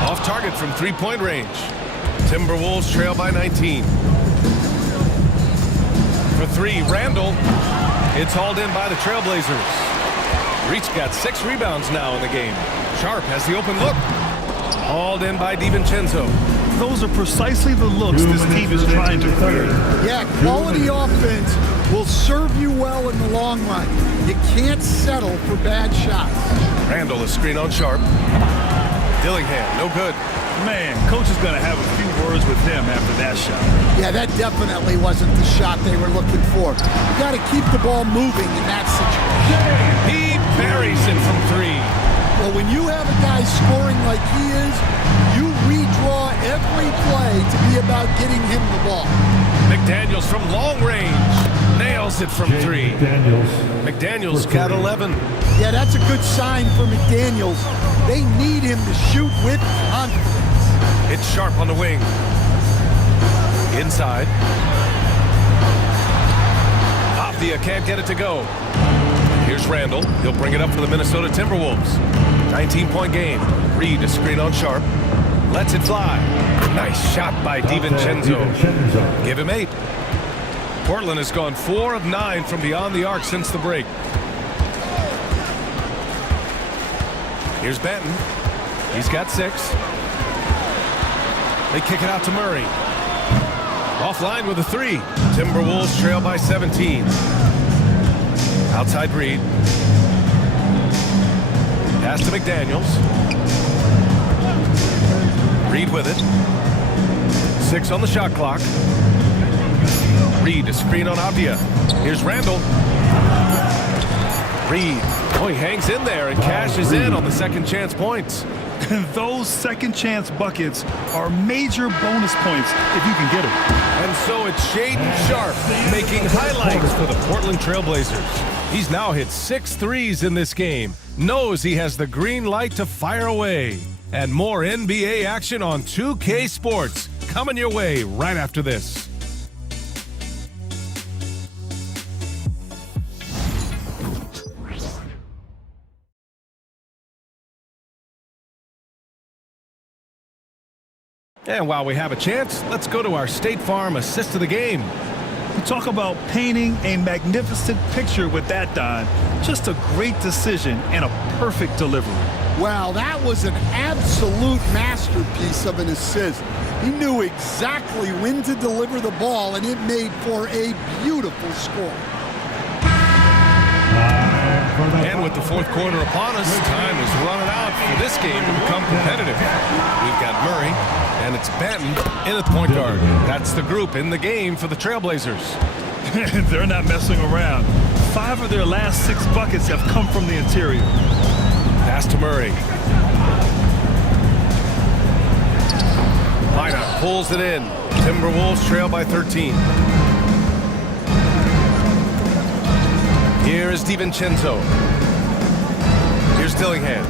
Off target from three-point range. Timberwolves trail by 19. For three, Randall. It's hauled in by the Trailblazers. Reed's got 6 rebounds now in the game. Sharp has the open look. Hauled in by DiVincenzo. Those are precisely the looks this team is trying to create. Yeah, quality offense will serve you well in the long run. You can't settle for bad shots. Randall is screen on Sharp. Dillingham, no good. Man, coach is going to have a few words with him after that shot. Yeah, that definitely wasn't the shot they were looking for. You got to keep the ball moving in that situation. He buries it from 3. Well, when you have a guy scoring like he is, you redraw every play to be about getting him the ball. McDaniels from long range. Nails it from 3. McDaniels got 11. Yeah, that's a good sign for McDaniels. They need him to shoot with confidence. It's Sharp on the wing. Inside. Avdia can't get it to go. Here's Randall. He'll bring it up for the Minnesota Timberwolves. 19-point game. Reed to screen on Sharp. Lets it fly. Nice shot by DiVincenzo. Give him 8. Portland has gone 4 of 9 from beyond the arc since the break. Here's Banton. He's got 6. They kick it out to Murray. Offline with a 3. Timberwolves trail by 17. Outside Reed. Pass to McDaniels. Reed with it. 6 on the shot clock. Reed to screen on Avdia. Here's Randall. Reed. Oh, he hangs in there and cashes in on the second chance points. And those second chance buckets are major bonus points if you can get them. And so it's Shaedon Sharp making highlights for the Portland Trailblazers. He's now hit 6 threes in this game. Knows he has the green light to fire away. And more NBA action on 2K Sports coming your way right after this. And while we have a chance, let's go to our State Farm assist of the game. You talk about painting a magnificent picture with that, Don. Just a great decision and a perfect delivery. Well, that was an absolute masterpiece of an assist. He knew exactly when to deliver the ball, and it made for a beautiful score. And with the fourth quarter upon us, time is running out for this game to become competitive. We've got Murray, and it's Banton in at the point guard. That's the group in the game for the Trailblazers. They're not messing around. 5 of their last 6 buckets have come from the interior. Pass to Murray. Minot pulls it in. Timberwolves trail by 13. Here is DiVincenzo. Here's Dillingham.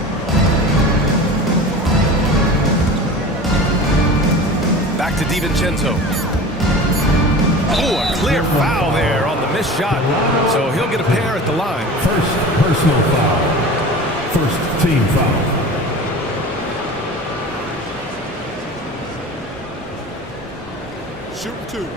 Back to DiVincenzo. Oh, a clear foul there on the missed shot. So he'll get a pair at the line. First personal foul. First team foul. Shooting 2.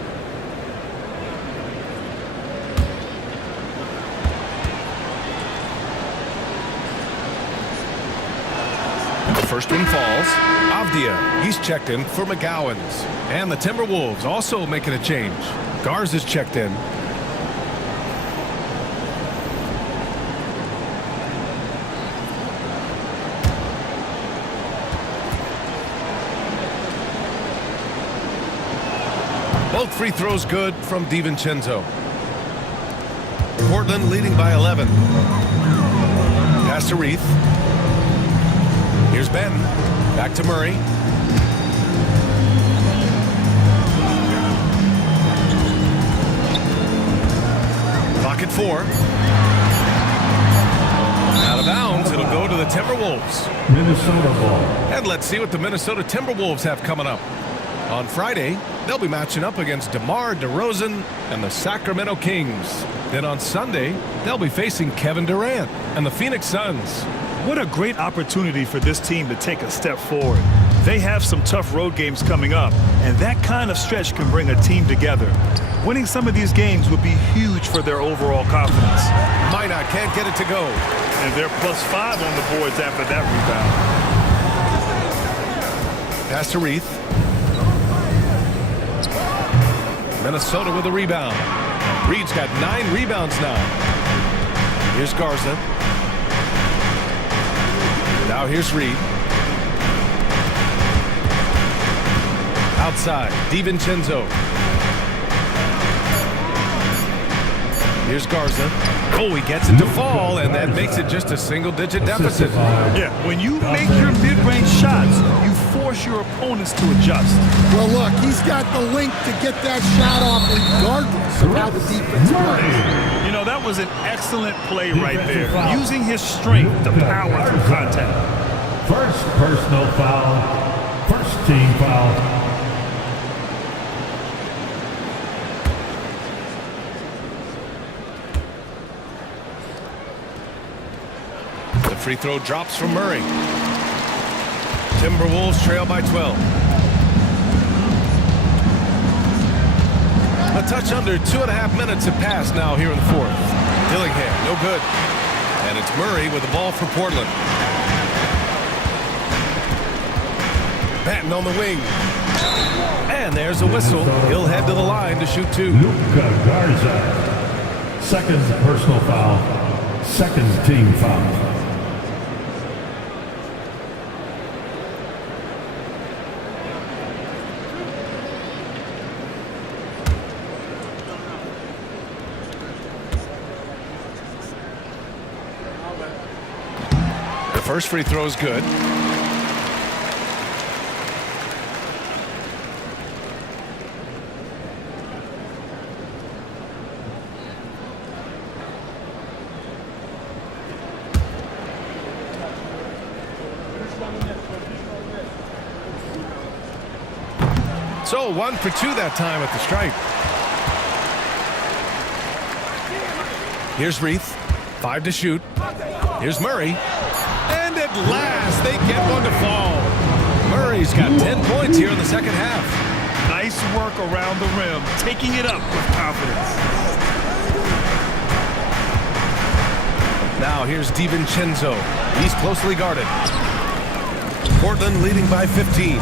The first one falls. Avdia, he's checked in for McGowan's. And the Timberwolves also making a change. Garza's checked in. Both free throws good from DiVincenzo. Portland leading by 11. Pass to Reith. Here's Banton. Back to Murray. Clock at 4. Out of bounds, it'll go to the Timberwolves. Minnesota ball. And let's see what the Minnesota Timberwolves have coming up. On Friday, they'll be matching up against DeMar DeRozan and the Sacramento Kings. Then on Sunday, they'll be facing Kevin Durant and the Phoenix Suns. What a great opportunity for this team to take a step forward. They have some tough road games coming up, and that kind of stretch can bring a team together. Winning some of these games would be huge for their overall confidence. Minot can't get it to go. And they're +5 on the boards after that rebound. Pass to Reith. Minnesota with a rebound. Reed's got 9 rebounds now. Here's Garza. Now here's Reed. Outside, DiVincenzo. Here's Garza. Oh, he gets it to fall, and that makes it just a single-digit deficit. Yeah, when you make your mid-range shots, you force your opponents to adjust. Well, look, he's got the link to get that shot off regardless of how the defense plays. You know, that was an excellent play right there, using his strength to power through contact. First personal foul. First team foul. The free throw drops from Murray. Timberwolves trail by 12. A touch under 2.5 minutes have passed now here in the fourth. Dillingham, no good. And it's Murray with the ball for Portland. Batten on the wing. And there's a whistle. He'll head to the line to shoot 2. Luka Garza. Second personal foul. Second team foul. First free throw is good. So 1 for 2 that time at the stripe. Here's Reith. 5 to shoot. Here's Murray. And at last, they get one to fall. Murray's got 10 points here in the second half. Nice work around the rim, taking it up with confidence. Now here's DiVincenzo. He's closely guarded. Portland leading by 15.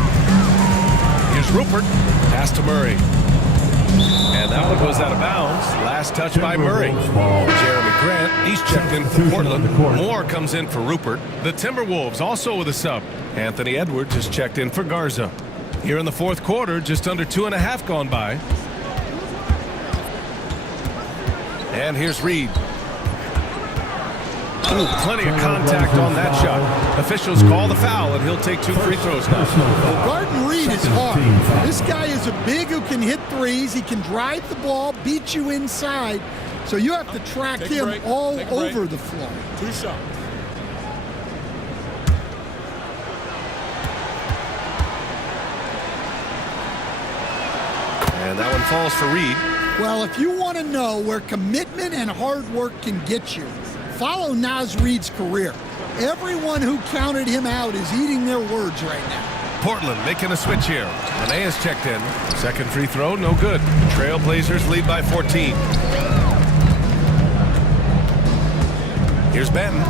Here's Rupert. Pass to Murray. And that one goes out of bounds. Last touch by Murray. Jeremy Grant, he's checked in for Portland. Moore comes in for Rupert. The Timberwolves also with a sub. Anthony Edwards is checked in for Garza. Here in the fourth quarter, just under 2.5 gone by. And here's Reed. Ooh, plenty of contact on that shot. Officials call the foul, and he'll take 2 free throws now. Well, guarding Reed is hard. This guy is a big who can hit threes. He can drive the ball, beat you inside. So you have to track him all over the floor. 2 shots. And that one falls for Reed. Well, if you want to know where commitment and hard work can get you, follow Naz Reid's career. Everyone who counted him out is eating their words right now. Portland making a switch here. Monet is checked in. Second free throw, no good. Trailblazers lead by 14. Here's Benton.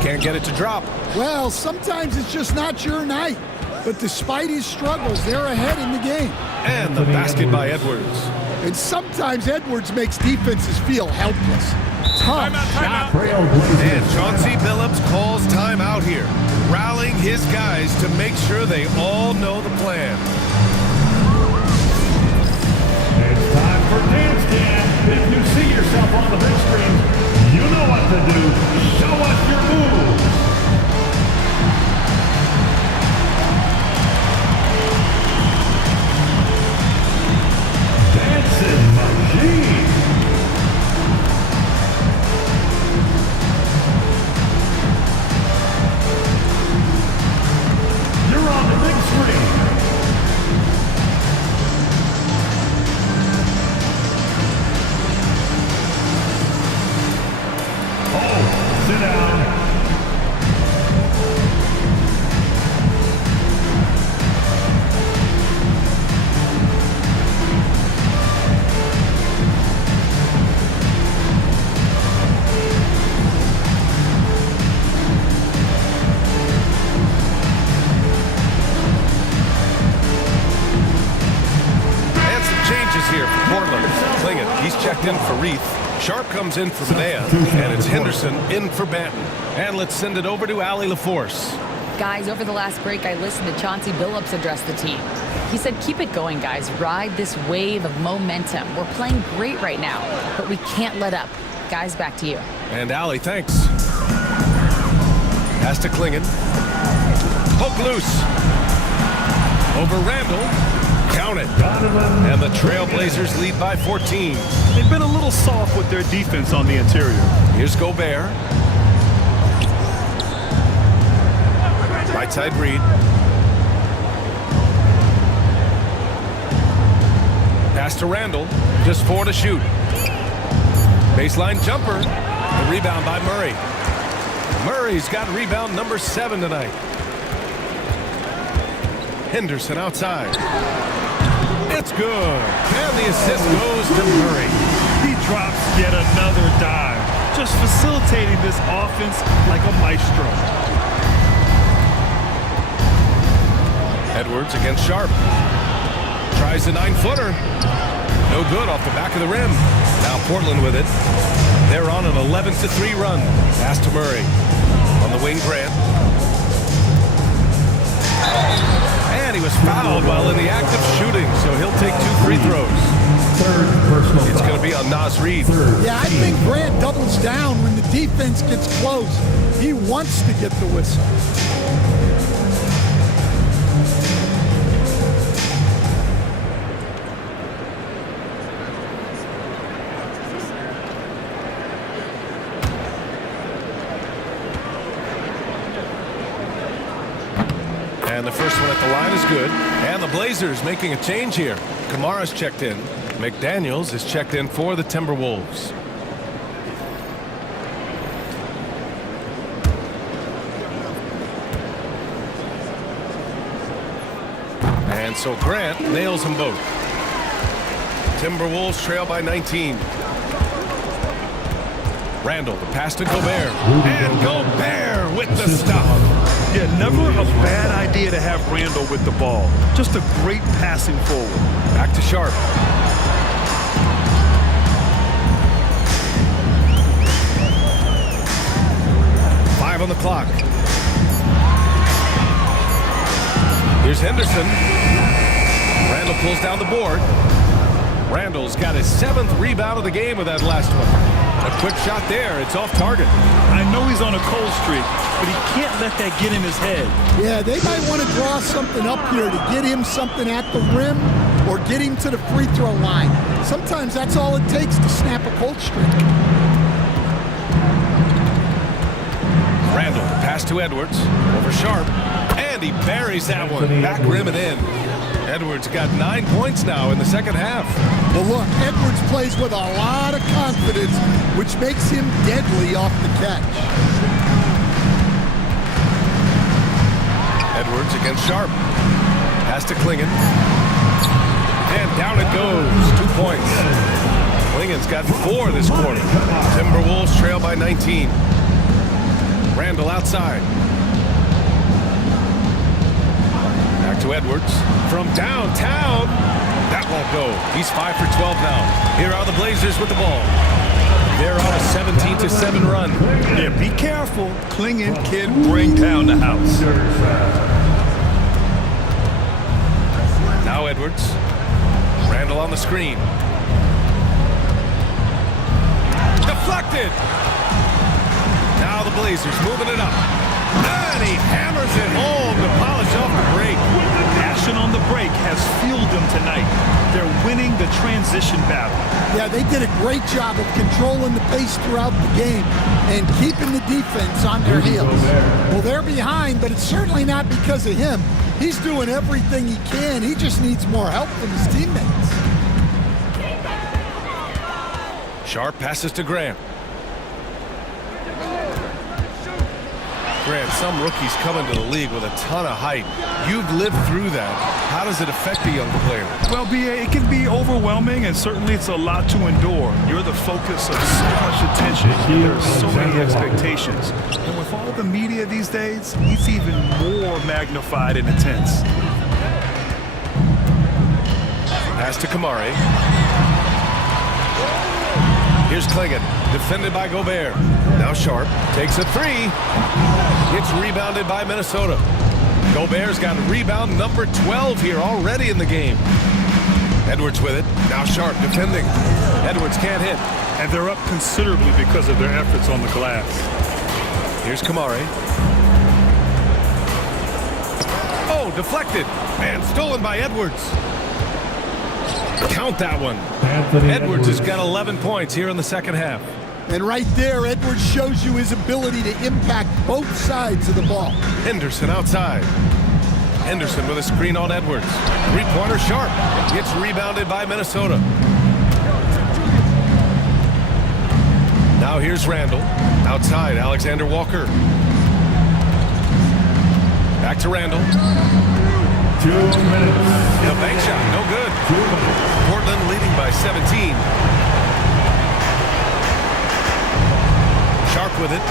Can't get it to drop. Well, sometimes it's just not your night. But despite his struggles, they're ahead in the game. And the basket by Edwards. And sometimes Edwards makes defenses feel helpless. Tough shot. And Chauncey Billups calls timeout here, rallying his guys to make sure they all know the plan. It's time for Dance Cam. If you see yourself on the big screen, you know what to do. Show us your moves. Dance Sharp comes in for Benea, and it's Henderson in for Banton. And let's send it over to Allie LaForce. Guys, over the last break, I listened to Chauncey Billups address the team. He said, keep it going, guys. Ride this wave of momentum. We're playing great right now, but we can't let up. Guys, back to you. And Allie, thanks. Pass to Klingon. Poke loose. Over Randall. Count it. And the Trailblazers lead by 14. They've been a little soft with their defense on the interior. Here's Gobert. Right side Reed. Pass to Randall. Just 4 to shoot. Baseline jumper. The rebound by Murray. Murray's got rebound number 7 tonight. Henderson outside. It's good. And the assist goes to Murray. He drops yet another dime, just facilitating this offense like a maestro. Edwards against Sharp. Tries the 9-footer. No good off the back of the rim. Now Portland with it. They're on an 11-3 run. Pass to Murray. On the wing, Grant. And he was fouled while in the act of shooting, so he'll take 2 free throws. It's going to be on Naz Reid. Yeah, I think Grant doubles down when the defense gets close. He wants to get the whistle. And the first one at the line is good. And the Blazers making a change here. Kamara's checked in. McDaniels is checked in for the Timberwolves. And so Grant nails them both. Timberwolves trail by 19. Randall, the pass to Gobert. And Gobert with the stop. Yeah, never a bad idea to have Randall with the ball. Just a great passing forward. Back to Sharp. Five on the clock. Here's Henderson. Randall pulls down the board. Randall's got his 7th rebound of the game with that last one. A quick shot there. It's off target. I know he's on a cold streak, but he can't let that get in his head. Yeah, they might want to draw something up here to get him something at the rim or get him to the free throw line. Sometimes that's all it takes to snap a cold streak. Randall, pass to Edwards. Over Sharp. And he buries that one. Back rim and in. Edwards got 9 points now in the second half. Well, look, Edwards plays with a lot of confidence, which makes him deadly off the catch. Edwards against Sharp. Pass to Klingon. And down it goes. 2 points. Klingon's got 4 this quarter. Timberwolves trail by 19. Randall outside. Back to Edwards. From downtown. That won't go. He's 5 for 12 now. Here are the Blazers with the ball. They're on a 17-7 run. Yeah, be careful. Klingon can bring down the house. Now Edwards. Randall on the screen. Deflected. Now the Blazers moving it up. And he hammers it home to polish off the break. Action on the break has fueled them tonight. They're winning the transition battle. Yeah, they did a great job of controlling the pace throughout the game and keeping the defense on their heels. Well, they're behind, but it's certainly not because of him. He's doing everything he can. He just needs more help from his teammates. Sharp passes to Grant. Grant, some rookies come into the league with a ton of hype. You've lived through that. How does it affect a young player? Well, it can be overwhelming, and certainly it's a lot to endure. You're the focus of so much attention. There are so many expectations. And with all the media these days, it's even more magnified and intense. Pass to Kamari. Here's Klingon, defended by Gobert. Now Sharp takes a three. It's rebounded by Minnesota. Gobert's got rebound number 12 here already in the game. Edwards with it. Now Sharp defending. Edwards can't hit. And they're up considerably because of their efforts on the glass. Here's Kamari. Oh, deflected. And stolen by Edwards. Count that one. Edwards has got 11 points here in the second half. And right there, Edwards shows you his ability to impact both sides of the ball. Henderson outside. Henderson with a screen on Edwards. Three-pointer Sharp. Gets rebounded by Minnesota. Now here's Randall. Outside, Alexander Walker. Back to Randall. 2 minutes. A bank shot, no good. Portland leading by 17. Sharp with it.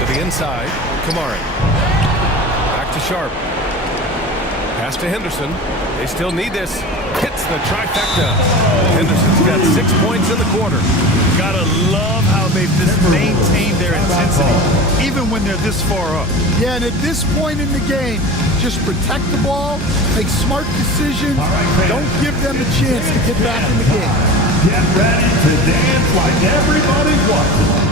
To the inside, Kamari. Back to Sharp. Pass to Henderson. They still need this. Hits the trifecta. Henderson's got 6 points in the quarter. Gotta love how they've just maintained their intensity, even when they're this far up. Yeah, and at this point in the game, just protect the ball, make smart decisions, don't give them a chance to get back in the game. Get ready to dance like everybody's watching.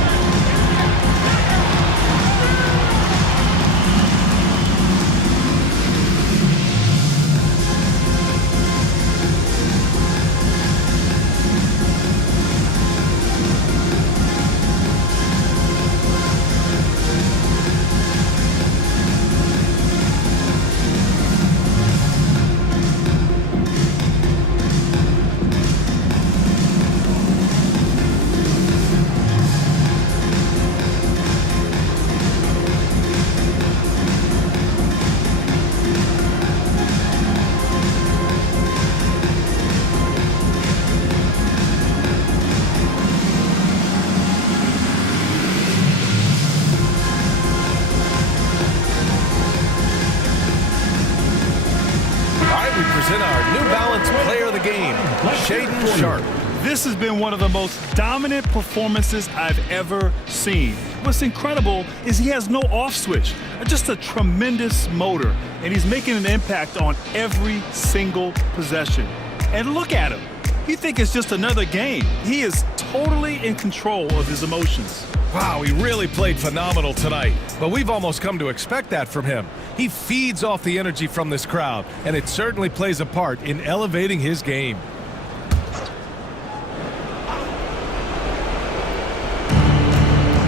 Sharp. This has been one of the most dominant performances I've ever seen. What's incredible is he has no off switch, just a tremendous motor, and he's making an impact on every single possession. And look at him. You think it's just another game. He is totally in control of his emotions. Wow, he really played phenomenal tonight, but we've almost come to expect that from him. He feeds off the energy from this crowd, and it certainly plays a part in elevating his game.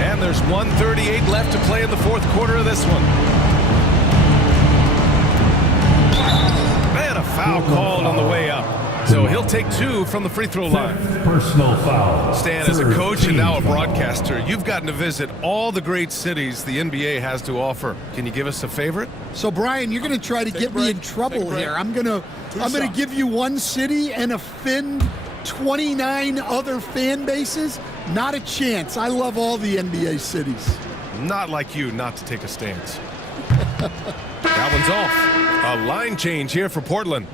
And there's 1:38 left to play in the fourth quarter of this one. Man, a foul called on the way up. So he'll take 2 from the free throw line. Personal foul. Stan, as a coach and now a broadcaster, you've gotten to visit all the great cities the NBA has to offer. Can you give us a favorite? So, Brian, you're going to try to get me in trouble here. I'm going to give you one city and offend 29 other fan bases. Not a chance. I love all the NBA cities. Not like you not to take a stance. That one's off. A line change here for Portland.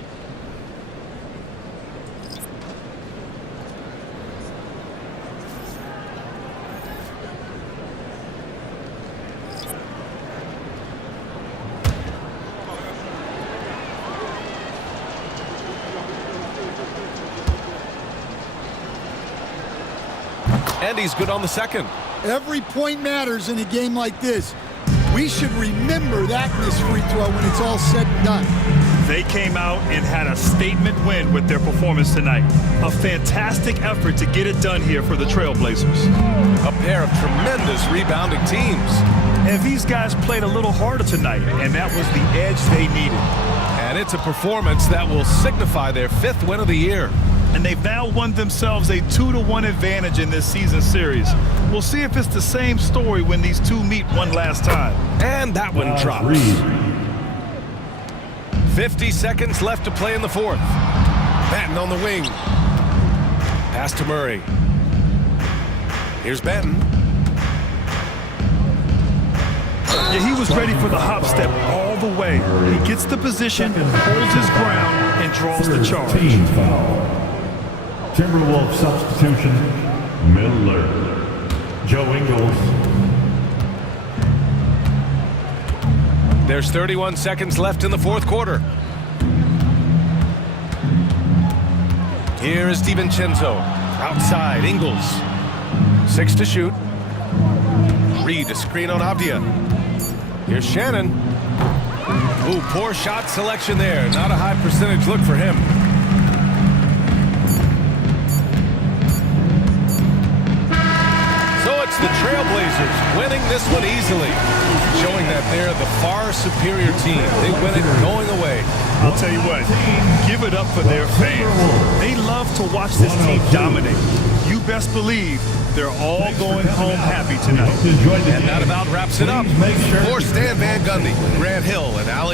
And he's good on the second. Every point matters in a game like this. We should remember that in this free throw when it's all said and done. They came out and had a statement win with their performance tonight. A fantastic effort to get it done here for the Trailblazers. A pair of tremendous rebounding teams. And these guys played a little harder tonight, and that was the edge they needed. And it's a performance that will signify their 5th win of the year. And they've now won themselves a 2-1 advantage in this season series. We'll see if it's the same story when these two meet one last time. And that one drops. 50 seconds left to play in the fourth. Batten on the wing. Pass to Murray. Here's Batten. Yeah, he was ready for the hop step all the way. He gets the position, holds his ground, and draws the charge. Timberwolves substitution, Miller. Joe Ingles. There's 31 seconds left in the fourth quarter. Here is DiVincenzo. Outside, Ingles. 6 to shoot. Reed, a screen on Avdia. Here's Shannon. Ooh, poor shot selection there. Not a high percentage look for him. So it's the Trailblazers winning this one easily, showing that they're the far superior team. They win it going away. I'll tell you what, give it up for their fans. They love to watch this team dominate. You best believe they're all going home happy tonight. And that about wraps it up. For Stan Van Gundy, Grant Hill, and Allie